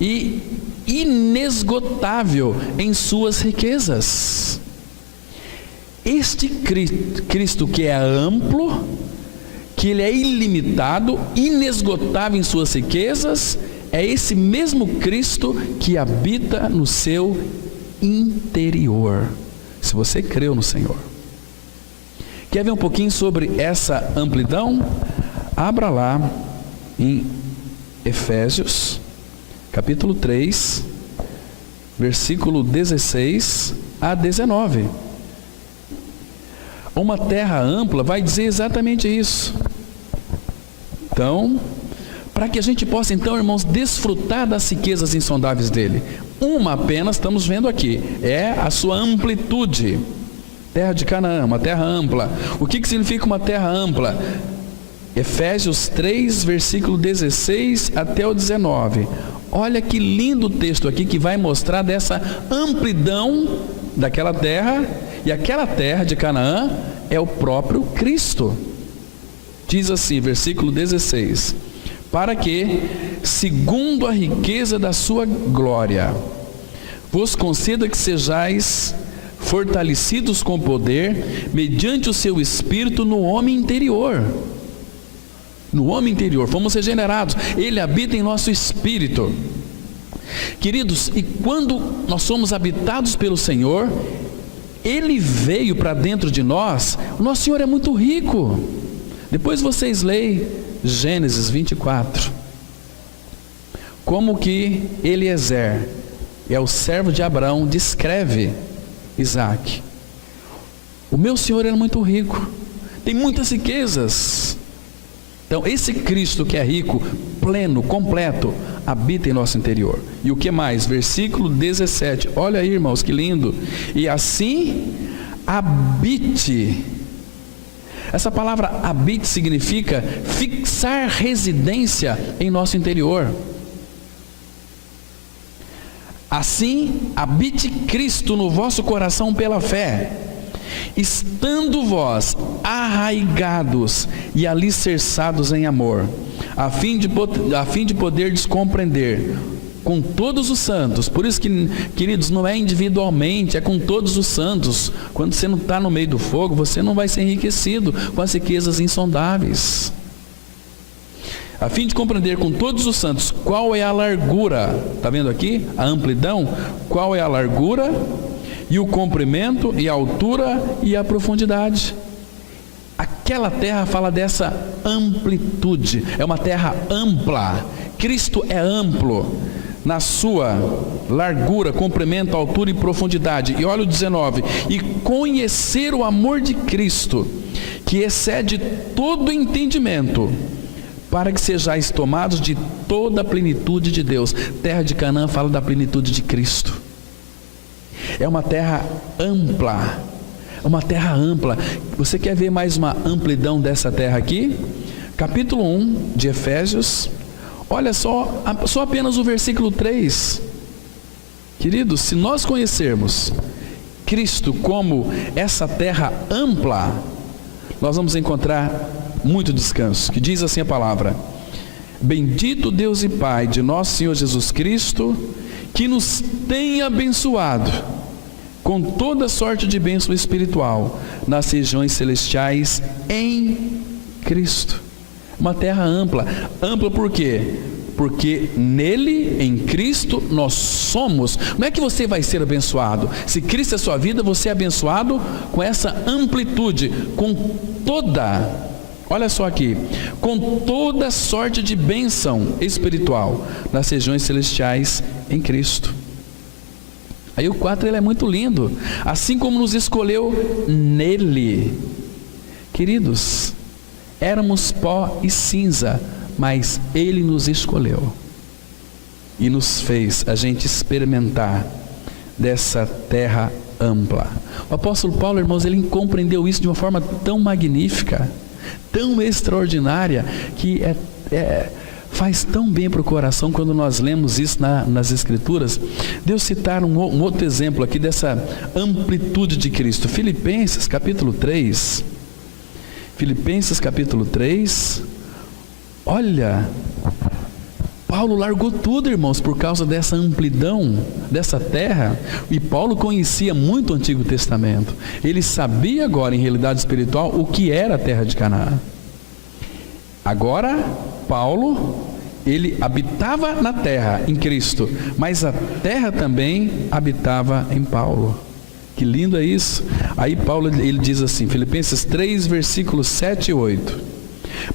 e inesgotável em suas riquezas. Este Cristo que é amplo, que Ele é ilimitado, inesgotável em suas riquezas, é esse mesmo Cristo que habita no seu interior, se você creu no Senhor. Quer ver um pouquinho sobre essa amplidão? Abra lá em Efésios, capítulo 3, versículo 16 a 19. Uma terra ampla vai dizer exatamente isso. Então, para que a gente possa, então, irmãos, desfrutar das riquezas insondáveis dele. Uma apenas estamos vendo aqui, é a sua amplitude. Terra de Canaã, uma terra ampla. O que significa uma terra ampla? Efésios 3, versículo 16 até o 19. Olha que lindo o texto aqui que vai mostrar dessa amplidão daquela terra. E aquela terra de Canaã é o próprio Cristo. Diz assim, versículo 16: para que, segundo a riqueza da sua glória, vos conceda que sejais fortalecidos com poder, mediante o seu Espírito no homem interior. No homem interior, fomos regenerados, Ele habita em nosso espírito. Queridos, e quando nós somos habitados pelo Senhor, Ele veio para dentro de nós. O nosso Senhor é muito rico. Depois vocês leem Gênesis 24, como que Eliezer, é o servo de Abraão, descreve Isaac. O meu Senhor é muito rico, tem muitas riquezas. Então esse Cristo que é rico, pleno, completo, habita em nosso interior. E o que mais? Versículo 17, olha aí, irmãos, que lindo. E assim habite. Essa palavra habite significa fixar residência em nosso interior. Assim, habite Cristo no vosso coração pela fé, estando vós arraigados e alicerçados em amor, a fim de poderdes compreender com todos os santos. Por isso que, queridos, não é individualmente, é com todos os santos. Quando você não está no meio do fogo, você não vai ser enriquecido com as riquezas insondáveis. A fim de compreender com todos os santos qual é a largura, está vendo aqui? A amplidão, qual é a largura, e o comprimento, e a altura, e a profundidade. Aquela terra fala dessa amplitude, é uma terra ampla. Cristo é amplo na sua largura, comprimento, altura e profundidade. E olha o 19: e conhecer o amor de Cristo, que excede todo entendimento, para que sejais tomados de toda a plenitude de Deus. Terra de Canaã fala da plenitude de Cristo. É uma terra ampla, uma terra ampla. Você quer ver mais uma amplidão dessa terra aqui? Capítulo 1 de Efésios, olha só apenas o versículo 3. Queridos, se nós conhecermos Cristo como essa terra ampla, nós vamos encontrar muito descanso. Que diz assim a palavra: Bendito Deus e Pai de nosso Senhor Jesus Cristo, que nos tem abençoado com toda sorte de bênção espiritual nas regiões celestiais em Cristo. Uma terra ampla. Ampla por quê? Porque nele, em Cristo, nós somos. Como é que você vai ser abençoado? Se Cristo é sua vida, você é abençoado com essa amplitude, com toda, olha só aqui, com toda sorte de bênção espiritual nas regiões celestiais em Cristo. Aí o 4 ele é muito lindo. Assim como nos escolheu nele. Queridos, éramos pó e cinza, mas ele nos escolheu e nos fez a gente experimentar dessa terra ampla. O apóstolo Paulo, irmãos, ele compreendeu isso de uma forma tão magnífica, tão extraordinária, que faz tão bem para o coração quando nós lemos isso nas Escrituras. Deus citar um outro exemplo aqui dessa amplitude de Cristo. Filipenses capítulo 3. Filipenses capítulo 3. Olha, Paulo largou tudo, irmãos, por causa dessa amplidão, dessa terra. E Paulo conhecia muito o Antigo Testamento. Ele sabia agora, em realidade espiritual, o que era a terra de Canaã. Agora, Paulo, ele habitava na terra, em Cristo, mas a terra também habitava em Paulo. Que lindo é isso. Aí Paulo, ele diz assim, Filipenses 3, versículos 7 e 8.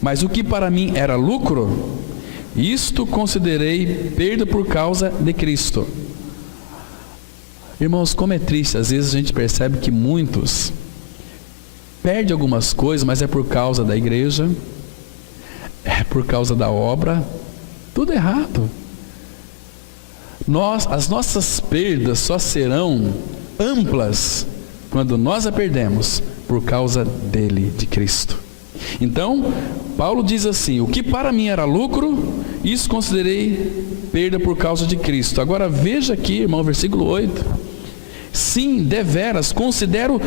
Mas o que para mim era lucro, isto considerei perda por causa de Cristo. Irmãos, como é triste, às vezes a gente percebe que muitos perdem algumas coisas, mas é por causa da igreja, é por causa da obra, tudo errado. As nossas perdas só serão amplas quando nós a perdemos por causa dele, de Cristo. Então, Paulo diz assim: o que para mim era lucro, isso considerei perda por causa de Cristo. Agora veja aqui, irmão, versículo 8. Sim, deveras, considero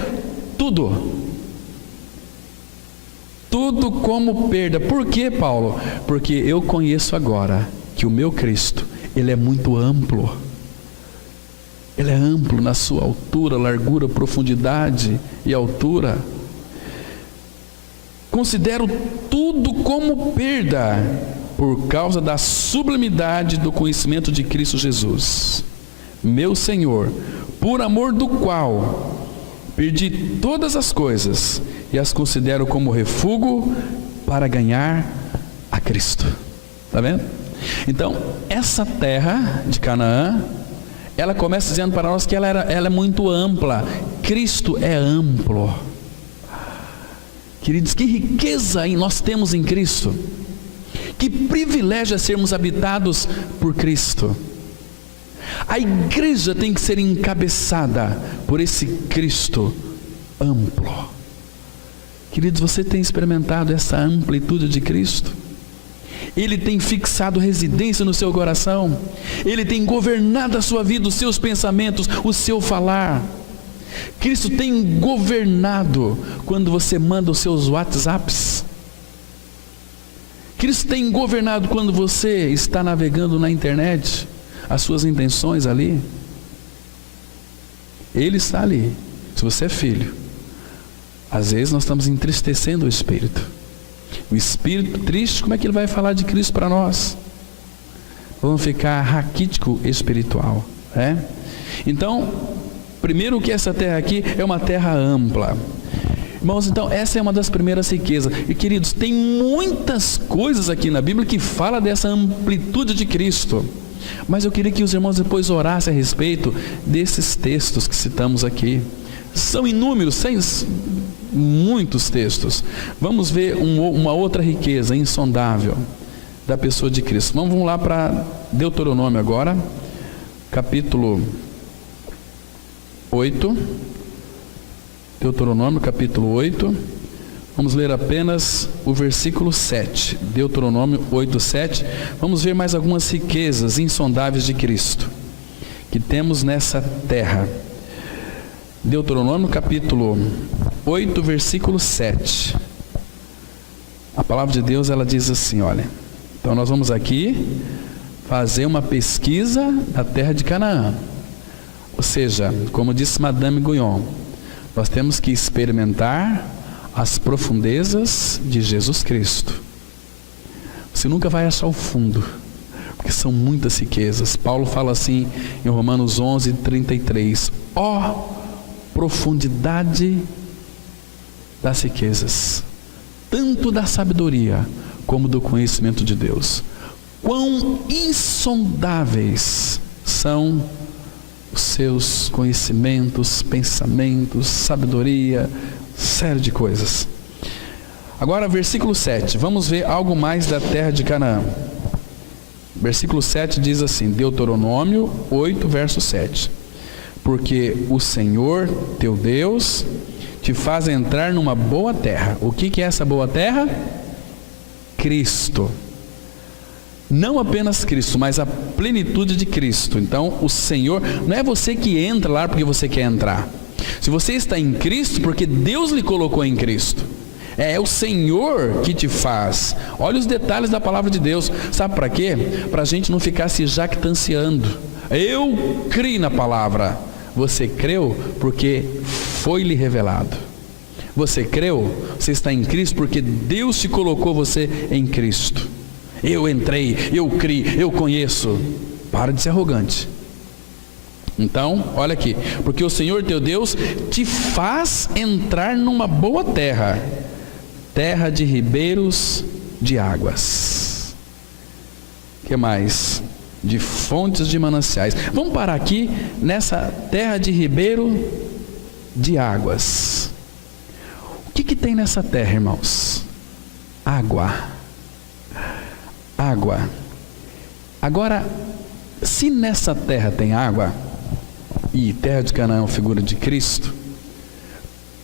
tudo como perda. Por quê, Paulo? Porque eu conheço agora que o meu Cristo, ele é muito amplo. Ele é amplo na sua altura, largura, profundidade e altura. Considero tudo como perda por causa da sublimidade do conhecimento de Cristo Jesus, meu Senhor, por amor do qual perdi todas as coisas e as considero como refúgio para ganhar a Cristo. Está vendo? Então, essa terra de Canaã, ela começa dizendo para nós que ela é muito ampla. Cristo é amplo. Queridos, que riqueza nós temos em Cristo. Que privilégio é sermos habitados por Cristo. A igreja tem que ser encabeçada por esse Cristo amplo. Queridos, você tem experimentado essa amplitude de Cristo? Ele tem fixado residência no seu coração. Ele tem governado a sua vida, os seus pensamentos, o seu falar. Cristo tem governado quando você manda os seus WhatsApps. Cristo tem governado quando você está navegando na internet, as suas intenções ali. Ele está ali. Se você é filho, às vezes nós estamos entristecendo o Espírito. O Espírito triste, como é que ele vai falar de Cristo para nós? Vamos ficar raquítico espiritual, né? Então, primeiro que essa terra aqui é uma terra ampla. Irmãos, então essa é uma das primeiras riquezas. E queridos, tem muitas coisas aqui na Bíblia que fala dessa amplitude de Cristo. Mas eu queria que os irmãos depois orassem a respeito desses textos que citamos aqui. São inúmeros, muitos textos. Vamos ver uma outra riqueza insondável da pessoa de Cristo. Vamos lá para Deuteronômio agora, capítulo 8. Deuteronômio capítulo 8. Vamos ler apenas o versículo 7. Deuteronômio 8, 7. Vamos ver mais algumas riquezas insondáveis de Cristo que temos nessa terra. Deuteronômio capítulo 8, versículo 7. A palavra de Deus, ela diz assim, olha, Então nós vamos aqui fazer uma pesquisa da terra de Canaã. Ou seja, como disse Madame Guyon, nós temos que experimentar as profundezas de Jesus Cristo. Você nunca vai achar o fundo, porque são muitas riquezas. Paulo fala assim em Romanos 11:33: ó profundidade das riquezas, tanto da sabedoria como do conhecimento de Deus. Quão insondáveis são os seus conhecimentos, pensamentos, sabedoria, série de coisas. Agora, versículo 7, vamos ver algo mais da terra de Canaã. Versículo 7 diz assim, Deuteronômio 8, verso 7: porque o Senhor, teu Deus, te faz entrar numa boa terra. O que é essa boa terra? Cristo. Não apenas Cristo, mas a plenitude de Cristo. Então, o Senhor, não é você que entra lá porque você quer entrar. Se você está em Cristo, porque Deus lhe colocou em Cristo. É o Senhor que te faz. Olha os detalhes da palavra de Deus. Sabe para quê? Para a gente não ficar se jactanciando. Eu criei na palavra. Você creu porque foi lhe revelado. Você creu, você está em Cristo porque Deus te colocou você em Cristo. Eu entrei, eu criei, eu conheço. Para de ser arrogante. Então, olha aqui, porque o Senhor teu Deus te faz entrar numa boa terra, terra de ribeiros de águas. O que mais? De fontes de mananciais. Vamos parar aqui nessa terra de ribeiro de águas. O que tem nessa terra, irmãos? Água. Água. Agora, se nessa terra tem água, e terra de Canaã é uma figura de Cristo,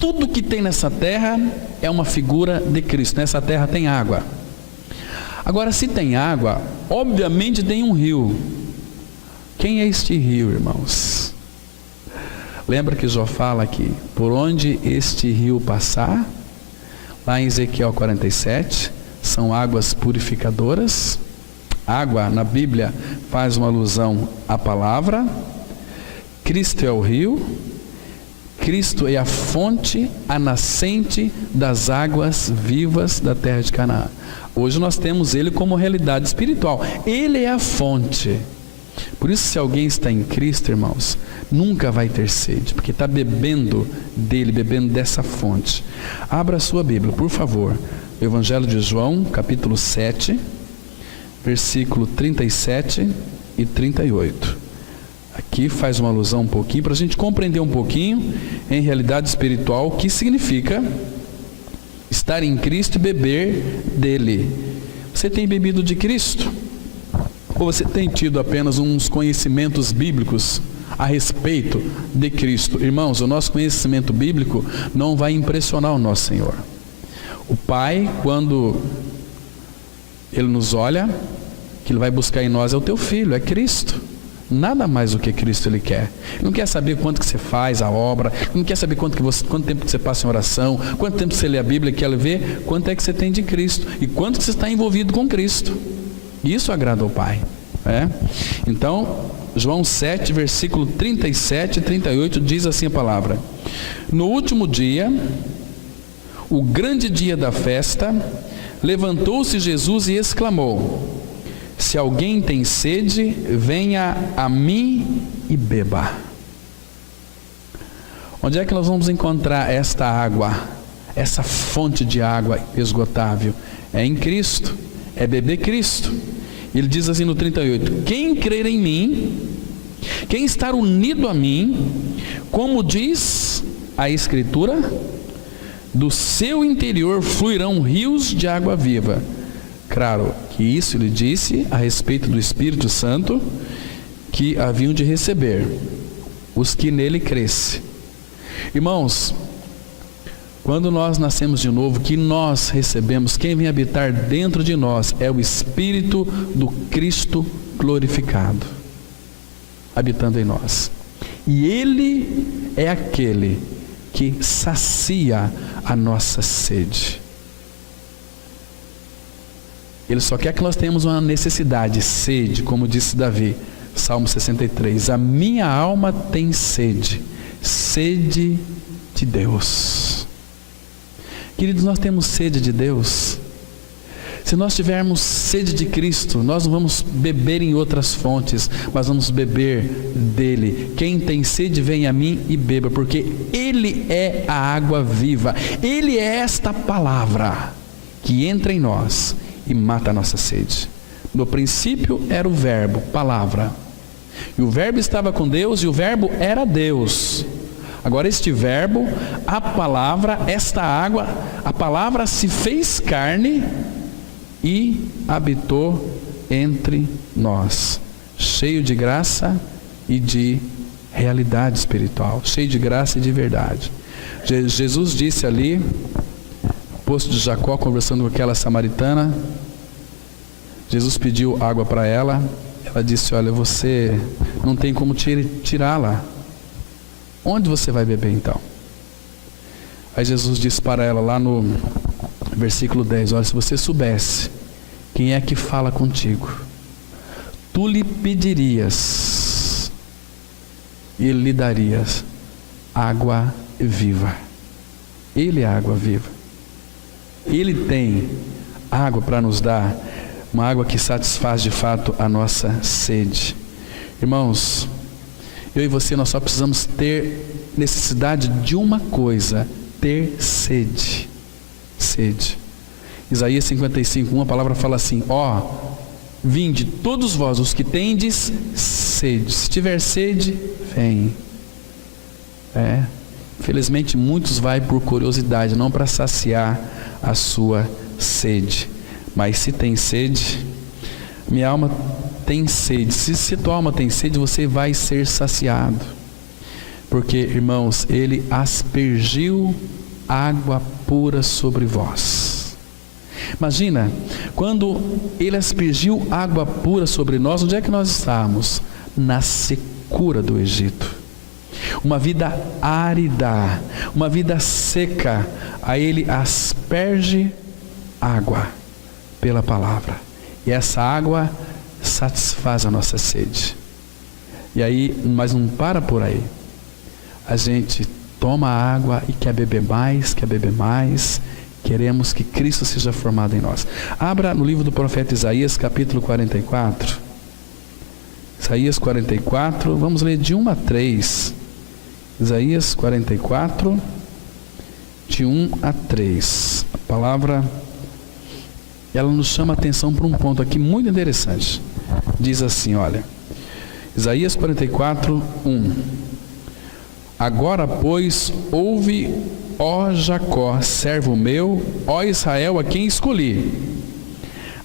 tudo que tem nessa terra é uma figura de Cristo. Nessa terra tem água. Agora, se tem água, obviamente tem um rio. Quem é este rio, irmãos? Lembra que Jó fala aqui, por onde este rio passar, lá em Ezequiel 47, são águas purificadoras. Água, na Bíblia, faz uma alusão à palavra. Cristo é o rio. Cristo é a fonte, a nascente das águas vivas da terra de Canaã. Hoje nós temos Ele como realidade espiritual. Ele é a fonte. Por isso, se alguém está em Cristo, irmãos, nunca vai ter sede, porque está bebendo dele, bebendo dessa fonte. Abra a sua Bíblia, por favor. O Evangelho de João, capítulo 7, versículo 37 e 38. Aqui faz uma alusão um pouquinho, para a gente compreender um pouquinho, em realidade espiritual, o que significa estar em Cristo e beber dele. Você tem bebido de Cristo? Ou você tem tido apenas uns conhecimentos bíblicos a respeito de Cristo? Irmãos, o nosso conhecimento bíblico não vai impressionar o nosso Senhor. O Pai, quando Ele nos olha, o que Ele vai buscar em nós é o teu Filho, é Cristo. Nada mais do que Cristo Ele quer. Ele não quer saber quanto que você faz a obra, Ele não quer saber quanto tempo que você passa em oração, quanto tempo que você lê a Bíblia, quer ver quanto é que você tem de Cristo e quanto que você está envolvido com Cristo. Isso agrada ao Pai. Então, João 7, versículo 37 e 38 diz assim a palavra: no último dia, o grande dia da festa, levantou-se Jesus e exclamou: se alguém tem sede, venha a mim e beba. Onde é que nós vamos encontrar esta água, essa fonte de água esgotável? É em Cristo, é beber Cristo. Ele diz assim no 38, quem crer em mim, quem estar unido a mim, como diz a Escritura, do seu interior fluirão rios de água viva. Claro que isso ele disse a respeito do Espírito Santo que haviam de receber os que nele crescem. Irmãos, quando nós nascemos de novo, que nós recebemos, quem vem habitar dentro de nós é o Espírito do Cristo glorificado, habitando em nós. E Ele é aquele que sacia a nossa sede. Ele só quer que nós tenhamos uma necessidade, sede, como disse Davi, Salmo 63. A minha alma tem sede, sede de Deus. Queridos, nós temos sede de Deus. Se nós tivermos sede de Cristo, nós não vamos beber em outras fontes, mas vamos beber dele. Quem tem sede, vem a mim e beba, porque ele é a água viva. Ele é esta palavra que entra em nós e mata a nossa sede. No princípio era o verbo, palavra. E o verbo estava com Deus e o verbo era Deus. Agora este verbo, a palavra, esta água, a palavra se fez carne e habitou entre nós, cheio de graça e de realidade espiritual, cheio de graça e de verdade. Jesus disse ali, posto de Jacó, conversando com aquela samaritana, Jesus pediu água para ela, ela disse: olha, você não tem como tirá-la, onde você vai beber então? Aí Jesus disse para ela lá no versículo 10, olha, se você soubesse quem é que fala contigo, tu lhe pedirias e ele lhe daria água viva. Ele é a água viva. Ele tem água para nos dar, uma água que satisfaz de fato a nossa sede. Irmãos, eu e você, nós só precisamos ter necessidade de uma coisa: ter sede. Sede. Isaías 55:1, a palavra fala assim: ó, vinde todos vós os que tendes sede. Se tiver sede, vem. Infelizmente muitos vai por curiosidade, não para saciar a sua sede. Mas se tem sede, minha alma tem sede. Se tua alma tem sede, você vai ser saciado. Porque, irmãos, ele aspergiu água pura sobre vós. Imagina, quando ele aspergiu água pura sobre nós, onde é que nós estávamos? Na secura do Egito. Uma vida árida, uma vida seca. Aí ele asperge água pela palavra. E essa água satisfaz a nossa sede. E aí, mas não para por aí. A gente toma água e quer beber mais, queremos que Cristo seja formado em nós. Abra no livro do profeta Isaías, capítulo 44. Isaías 44, vamos ler de 1 a 3. Isaías 44, de 1 a 3. A palavra, ela nos chama a atenção para um ponto aqui muito interessante. Diz assim, olha, Isaías 44, 1. Agora, pois, ouve, ó Jacó, servo meu, ó Israel, a quem escolhi.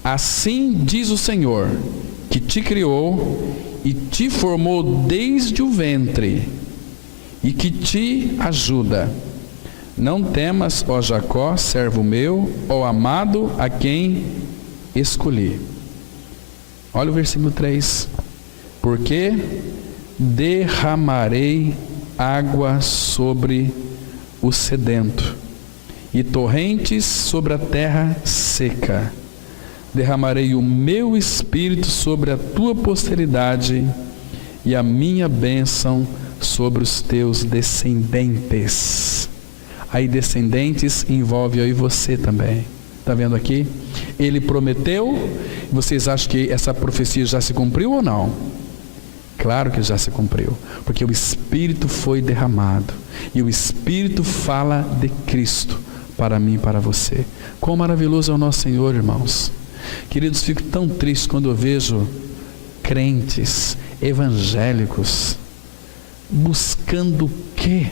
Assim diz o Senhor, que te criou e te formou desde o ventre, e que te ajuda. Não temas, ó Jacó, servo meu, ó amado, a quem escolhi. Olha o versículo 3. Porque derramarei água sobre o sedento e torrentes sobre a terra seca. Derramarei o meu espírito sobre a tua posteridade e a minha bênção sobre os teus descendentes. Aí descendentes envolve eu e você também. Está vendo aqui? Ele prometeu. Vocês acham que essa profecia já se cumpriu ou não? Claro que já se cumpriu, porque o Espírito foi derramado, e o Espírito fala de Cristo para mim e para você. Quão maravilhoso é o nosso Senhor, irmãos. Queridos, fico tão triste quando eu vejo crentes, evangélicos, buscando o quê?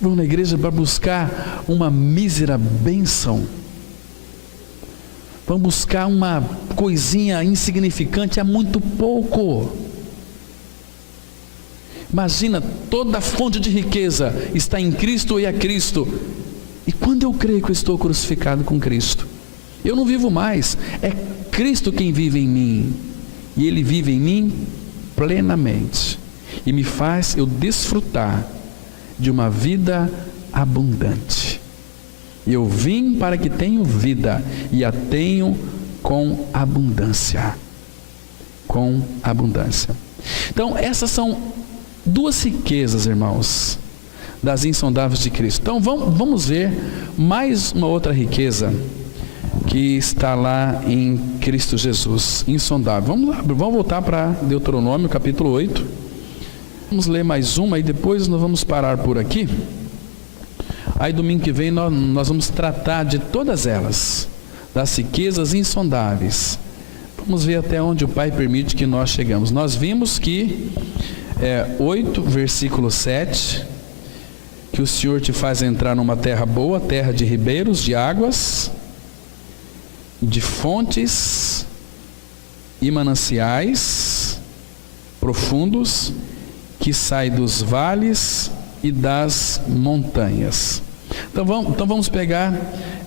Vão na igreja para buscar uma mísera bênção. Vão buscar uma coisinha insignificante, é muito pouco. Imagina, toda a fonte de riqueza está em Cristo e é Cristo. E quando eu creio que eu estou crucificado com Cristo, eu não vivo mais, é Cristo quem vive em mim. E Ele vive em mim plenamente. E me faz eu desfrutar de uma vida abundante. Eu vim para que tenham vida e a tenham com abundância. Com abundância. Então, essas são duas riquezas, irmãos, das insondáveis de Cristo. Então, vamos ver mais uma outra riqueza que está lá em Cristo Jesus, insondável. Vamos voltar para Deuteronômio, capítulo 8. Vamos ler mais uma e depois nós vamos parar por aqui. Aí domingo que vem nós vamos tratar de todas elas, das riquezas insondáveis. Vamos ver até onde o Pai permite que nós chegamos. Nós vimos que 8, versículo 7, que o Senhor te faz entrar numa terra boa, terra de ribeiros, de águas, de fontes e mananciais profundos, que sai dos vales e das montanhas. Então vamos pegar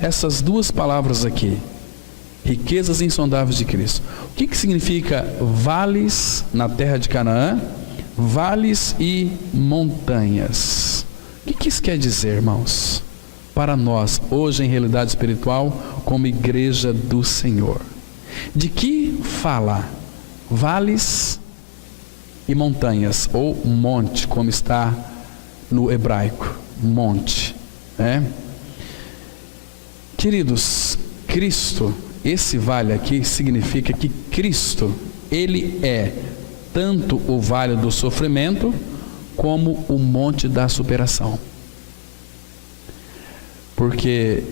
essas duas palavras aqui, riquezas insondáveis de Cristo. O que significa vales na terra de Canaã? Vales e montanhas. O que isso quer dizer, irmãos? Para nós, hoje em realidade espiritual, como igreja do Senhor. De que fala? Vales e montanhas, ou monte, como está no hebraico, monte, né? Queridos, Cristo, esse vale aqui significa que Cristo, Ele é tanto o vale do sofrimento, como o monte da superação. Porque,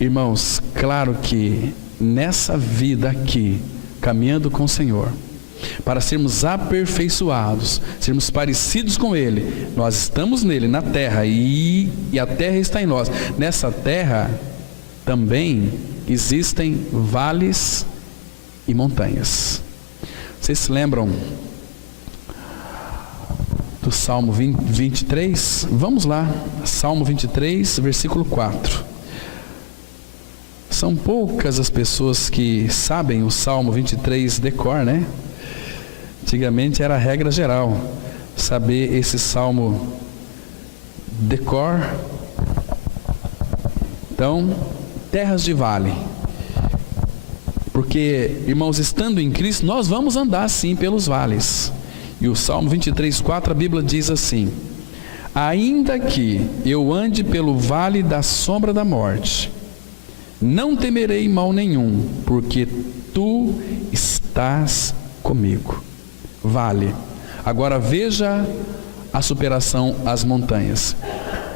irmãos, claro que nessa vida aqui, caminhando com o Senhor, para sermos aperfeiçoados, sermos parecidos com Ele, nós estamos nele, na terra, e a terra está em nós. Nessa terra também existem vales e montanhas. Vocês se lembram do Salmo 23? Vamos lá, Salmo 23, versículo 4. São poucas as pessoas que sabem o Salmo 23 de cor, né? Antigamente era a regra geral, saber esse salmo de cor. Então, terras de vale. Porque, irmãos, estando em Cristo, nós vamos andar sim pelos vales. E o Salmo 23, 4, a Bíblia diz assim: ainda que eu ande pelo vale da sombra da morte, não temerei mal nenhum, porque tu estás comigo. Vale. Agora veja a superação às montanhas.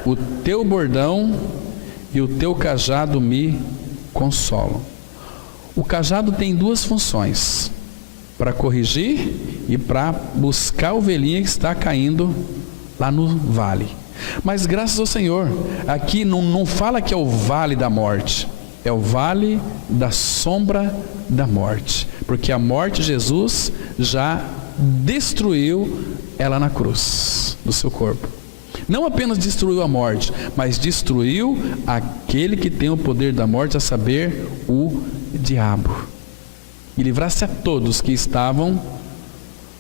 O teu bordão e o teu cajado me consolam. O cajado tem duas funções: para corrigir e para buscar a ovelhinha que está caindo lá no vale. Mas graças ao Senhor, aqui não fala que é o vale da morte, é o vale da sombra da morte, porque a morte Jesus já destruiu ela na cruz do seu corpo. Não apenas destruiu a morte, mas destruiu aquele que tem o poder da morte, a saber, o diabo, e livrasse a todos que estavam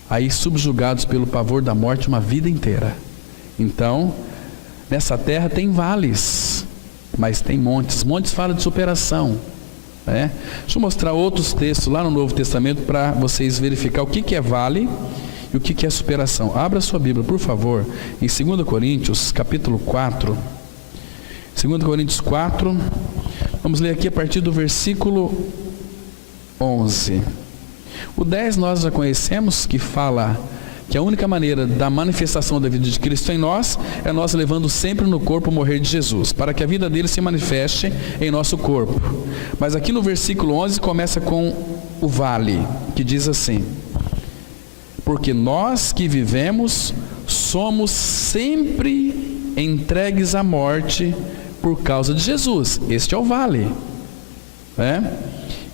aí subjugados pelo pavor da morte uma vida inteira. Então, nessa terra tem vales, mas tem montes. Montes fala de superação, né? Deixa eu mostrar outros textos lá no Novo Testamento para vocês verificar o que é vale e o que é superação. Abra sua Bíblia, por favor, em 2 Coríntios, capítulo 4. 2 Coríntios 4, vamos ler aqui a partir do versículo 11. O 10 nós já conhecemos, que fala que a única maneira da manifestação da vida de Cristo em nós é nós levando sempre no corpo o morrer de Jesus, para que a vida dele se manifeste em nosso corpo. Mas aqui no versículo 11 começa com o vale, que diz assim: porque nós que vivemos somos sempre entregues à morte por causa de Jesus. Este é o vale, né?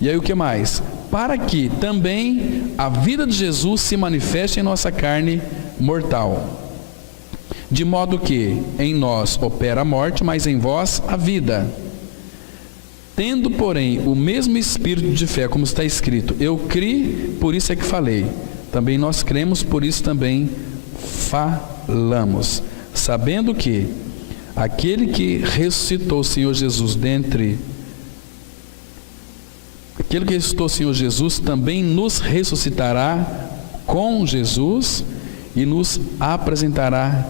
E aí o que mais? Para que também a vida de Jesus se manifeste em nossa carne mortal. De modo que em nós opera a morte, mas em vós a vida. Tendo, porém, o mesmo espírito de fé, como está escrito: eu criei, por isso é que falei. Também nós cremos, por isso também falamos. Sabendo que aquele que ressuscitou o Senhor Jesus aquele que ressuscitou o Senhor Jesus também nos ressuscitará com Jesus e nos apresentará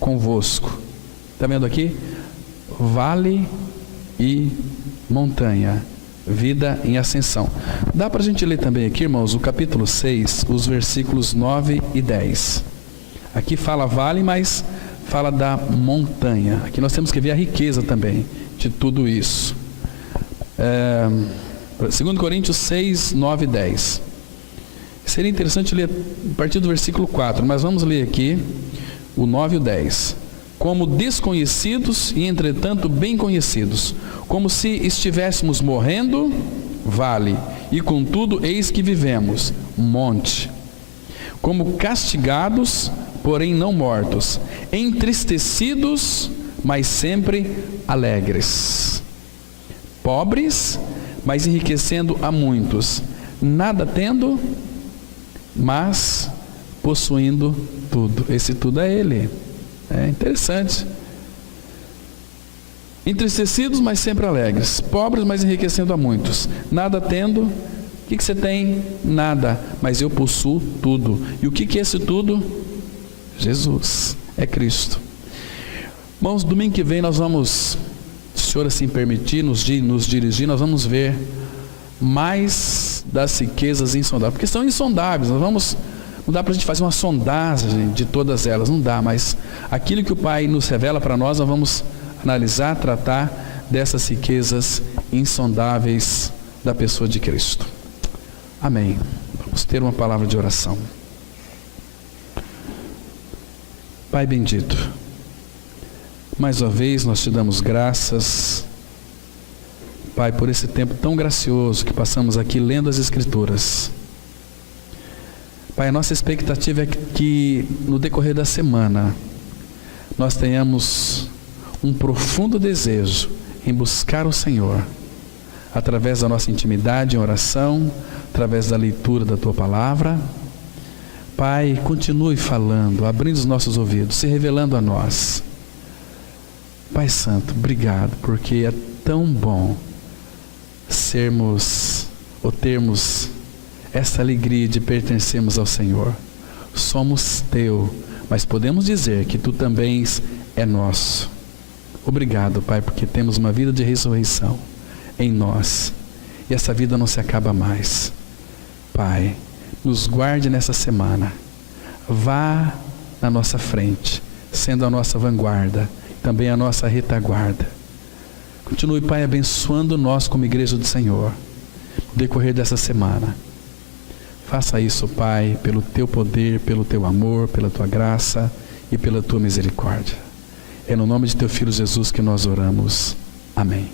convosco. Está vendo aqui? Vale e montanha, vida em ascensão. Dá para a gente ler também aqui, irmãos, o capítulo 6, os versículos 9 e 10. Aqui fala vale, mas fala da montanha. Aqui nós temos que ver a riqueza também de tudo isso. 2 Coríntios 6, 9 e 10. Seria interessante ler a partir do versículo 4, mas vamos ler aqui o 9 e o 10. Como desconhecidos e entretanto bem conhecidos, como se estivéssemos morrendo, vale, e contudo eis que vivemos, monte. Como castigados, porém não mortos, entristecidos, mas sempre alegres. Pobres, mas enriquecendo a muitos, nada tendo, mas possuindo tudo. Esse tudo é Ele. É interessante. Entristecidos, mas sempre alegres. Pobres, mas enriquecendo a muitos. Nada tendo. O que você tem? Nada. Mas eu possuo tudo. E o que é esse tudo? Jesus. É Cristo. Irmãos, domingo que vem nós vamos, se o Senhor assim permitir, nos dirigir, nós vamos ver mais das riquezas insondáveis. Porque são insondáveis. Não dá para a gente fazer uma sondagem de todas elas, não dá, mas aquilo que o Pai nos revela para nós vamos analisar, tratar dessas riquezas insondáveis da pessoa de Cristo. Amém. Vamos ter uma palavra de oração. Pai bendito, mais uma vez nós te damos graças, Pai, por esse tempo tão gracioso que passamos aqui lendo as Escrituras. Pai, a nossa expectativa é que no decorrer da semana nós tenhamos um profundo desejo em buscar o Senhor, através da nossa intimidade em oração, através da leitura da Tua Palavra. Pai, continue falando, abrindo os nossos ouvidos, se revelando a nós. Pai Santo, obrigado, porque é tão bom termos essa alegria de pertencermos ao Senhor. Somos Teu, mas podemos dizer que Tu também é nosso. Obrigado, Pai, porque temos uma vida de ressurreição em nós, e essa vida não se acaba mais. Pai, nos guarde nessa semana, vá na nossa frente, sendo a nossa vanguarda, também a nossa retaguarda. Continue, Pai, abençoando nós como igreja do Senhor, no decorrer dessa semana. Faça isso, Pai, pelo Teu poder, pelo Teu amor, pela Tua graça e pela Tua misericórdia. É no nome de Teu Filho Jesus que nós oramos. Amém.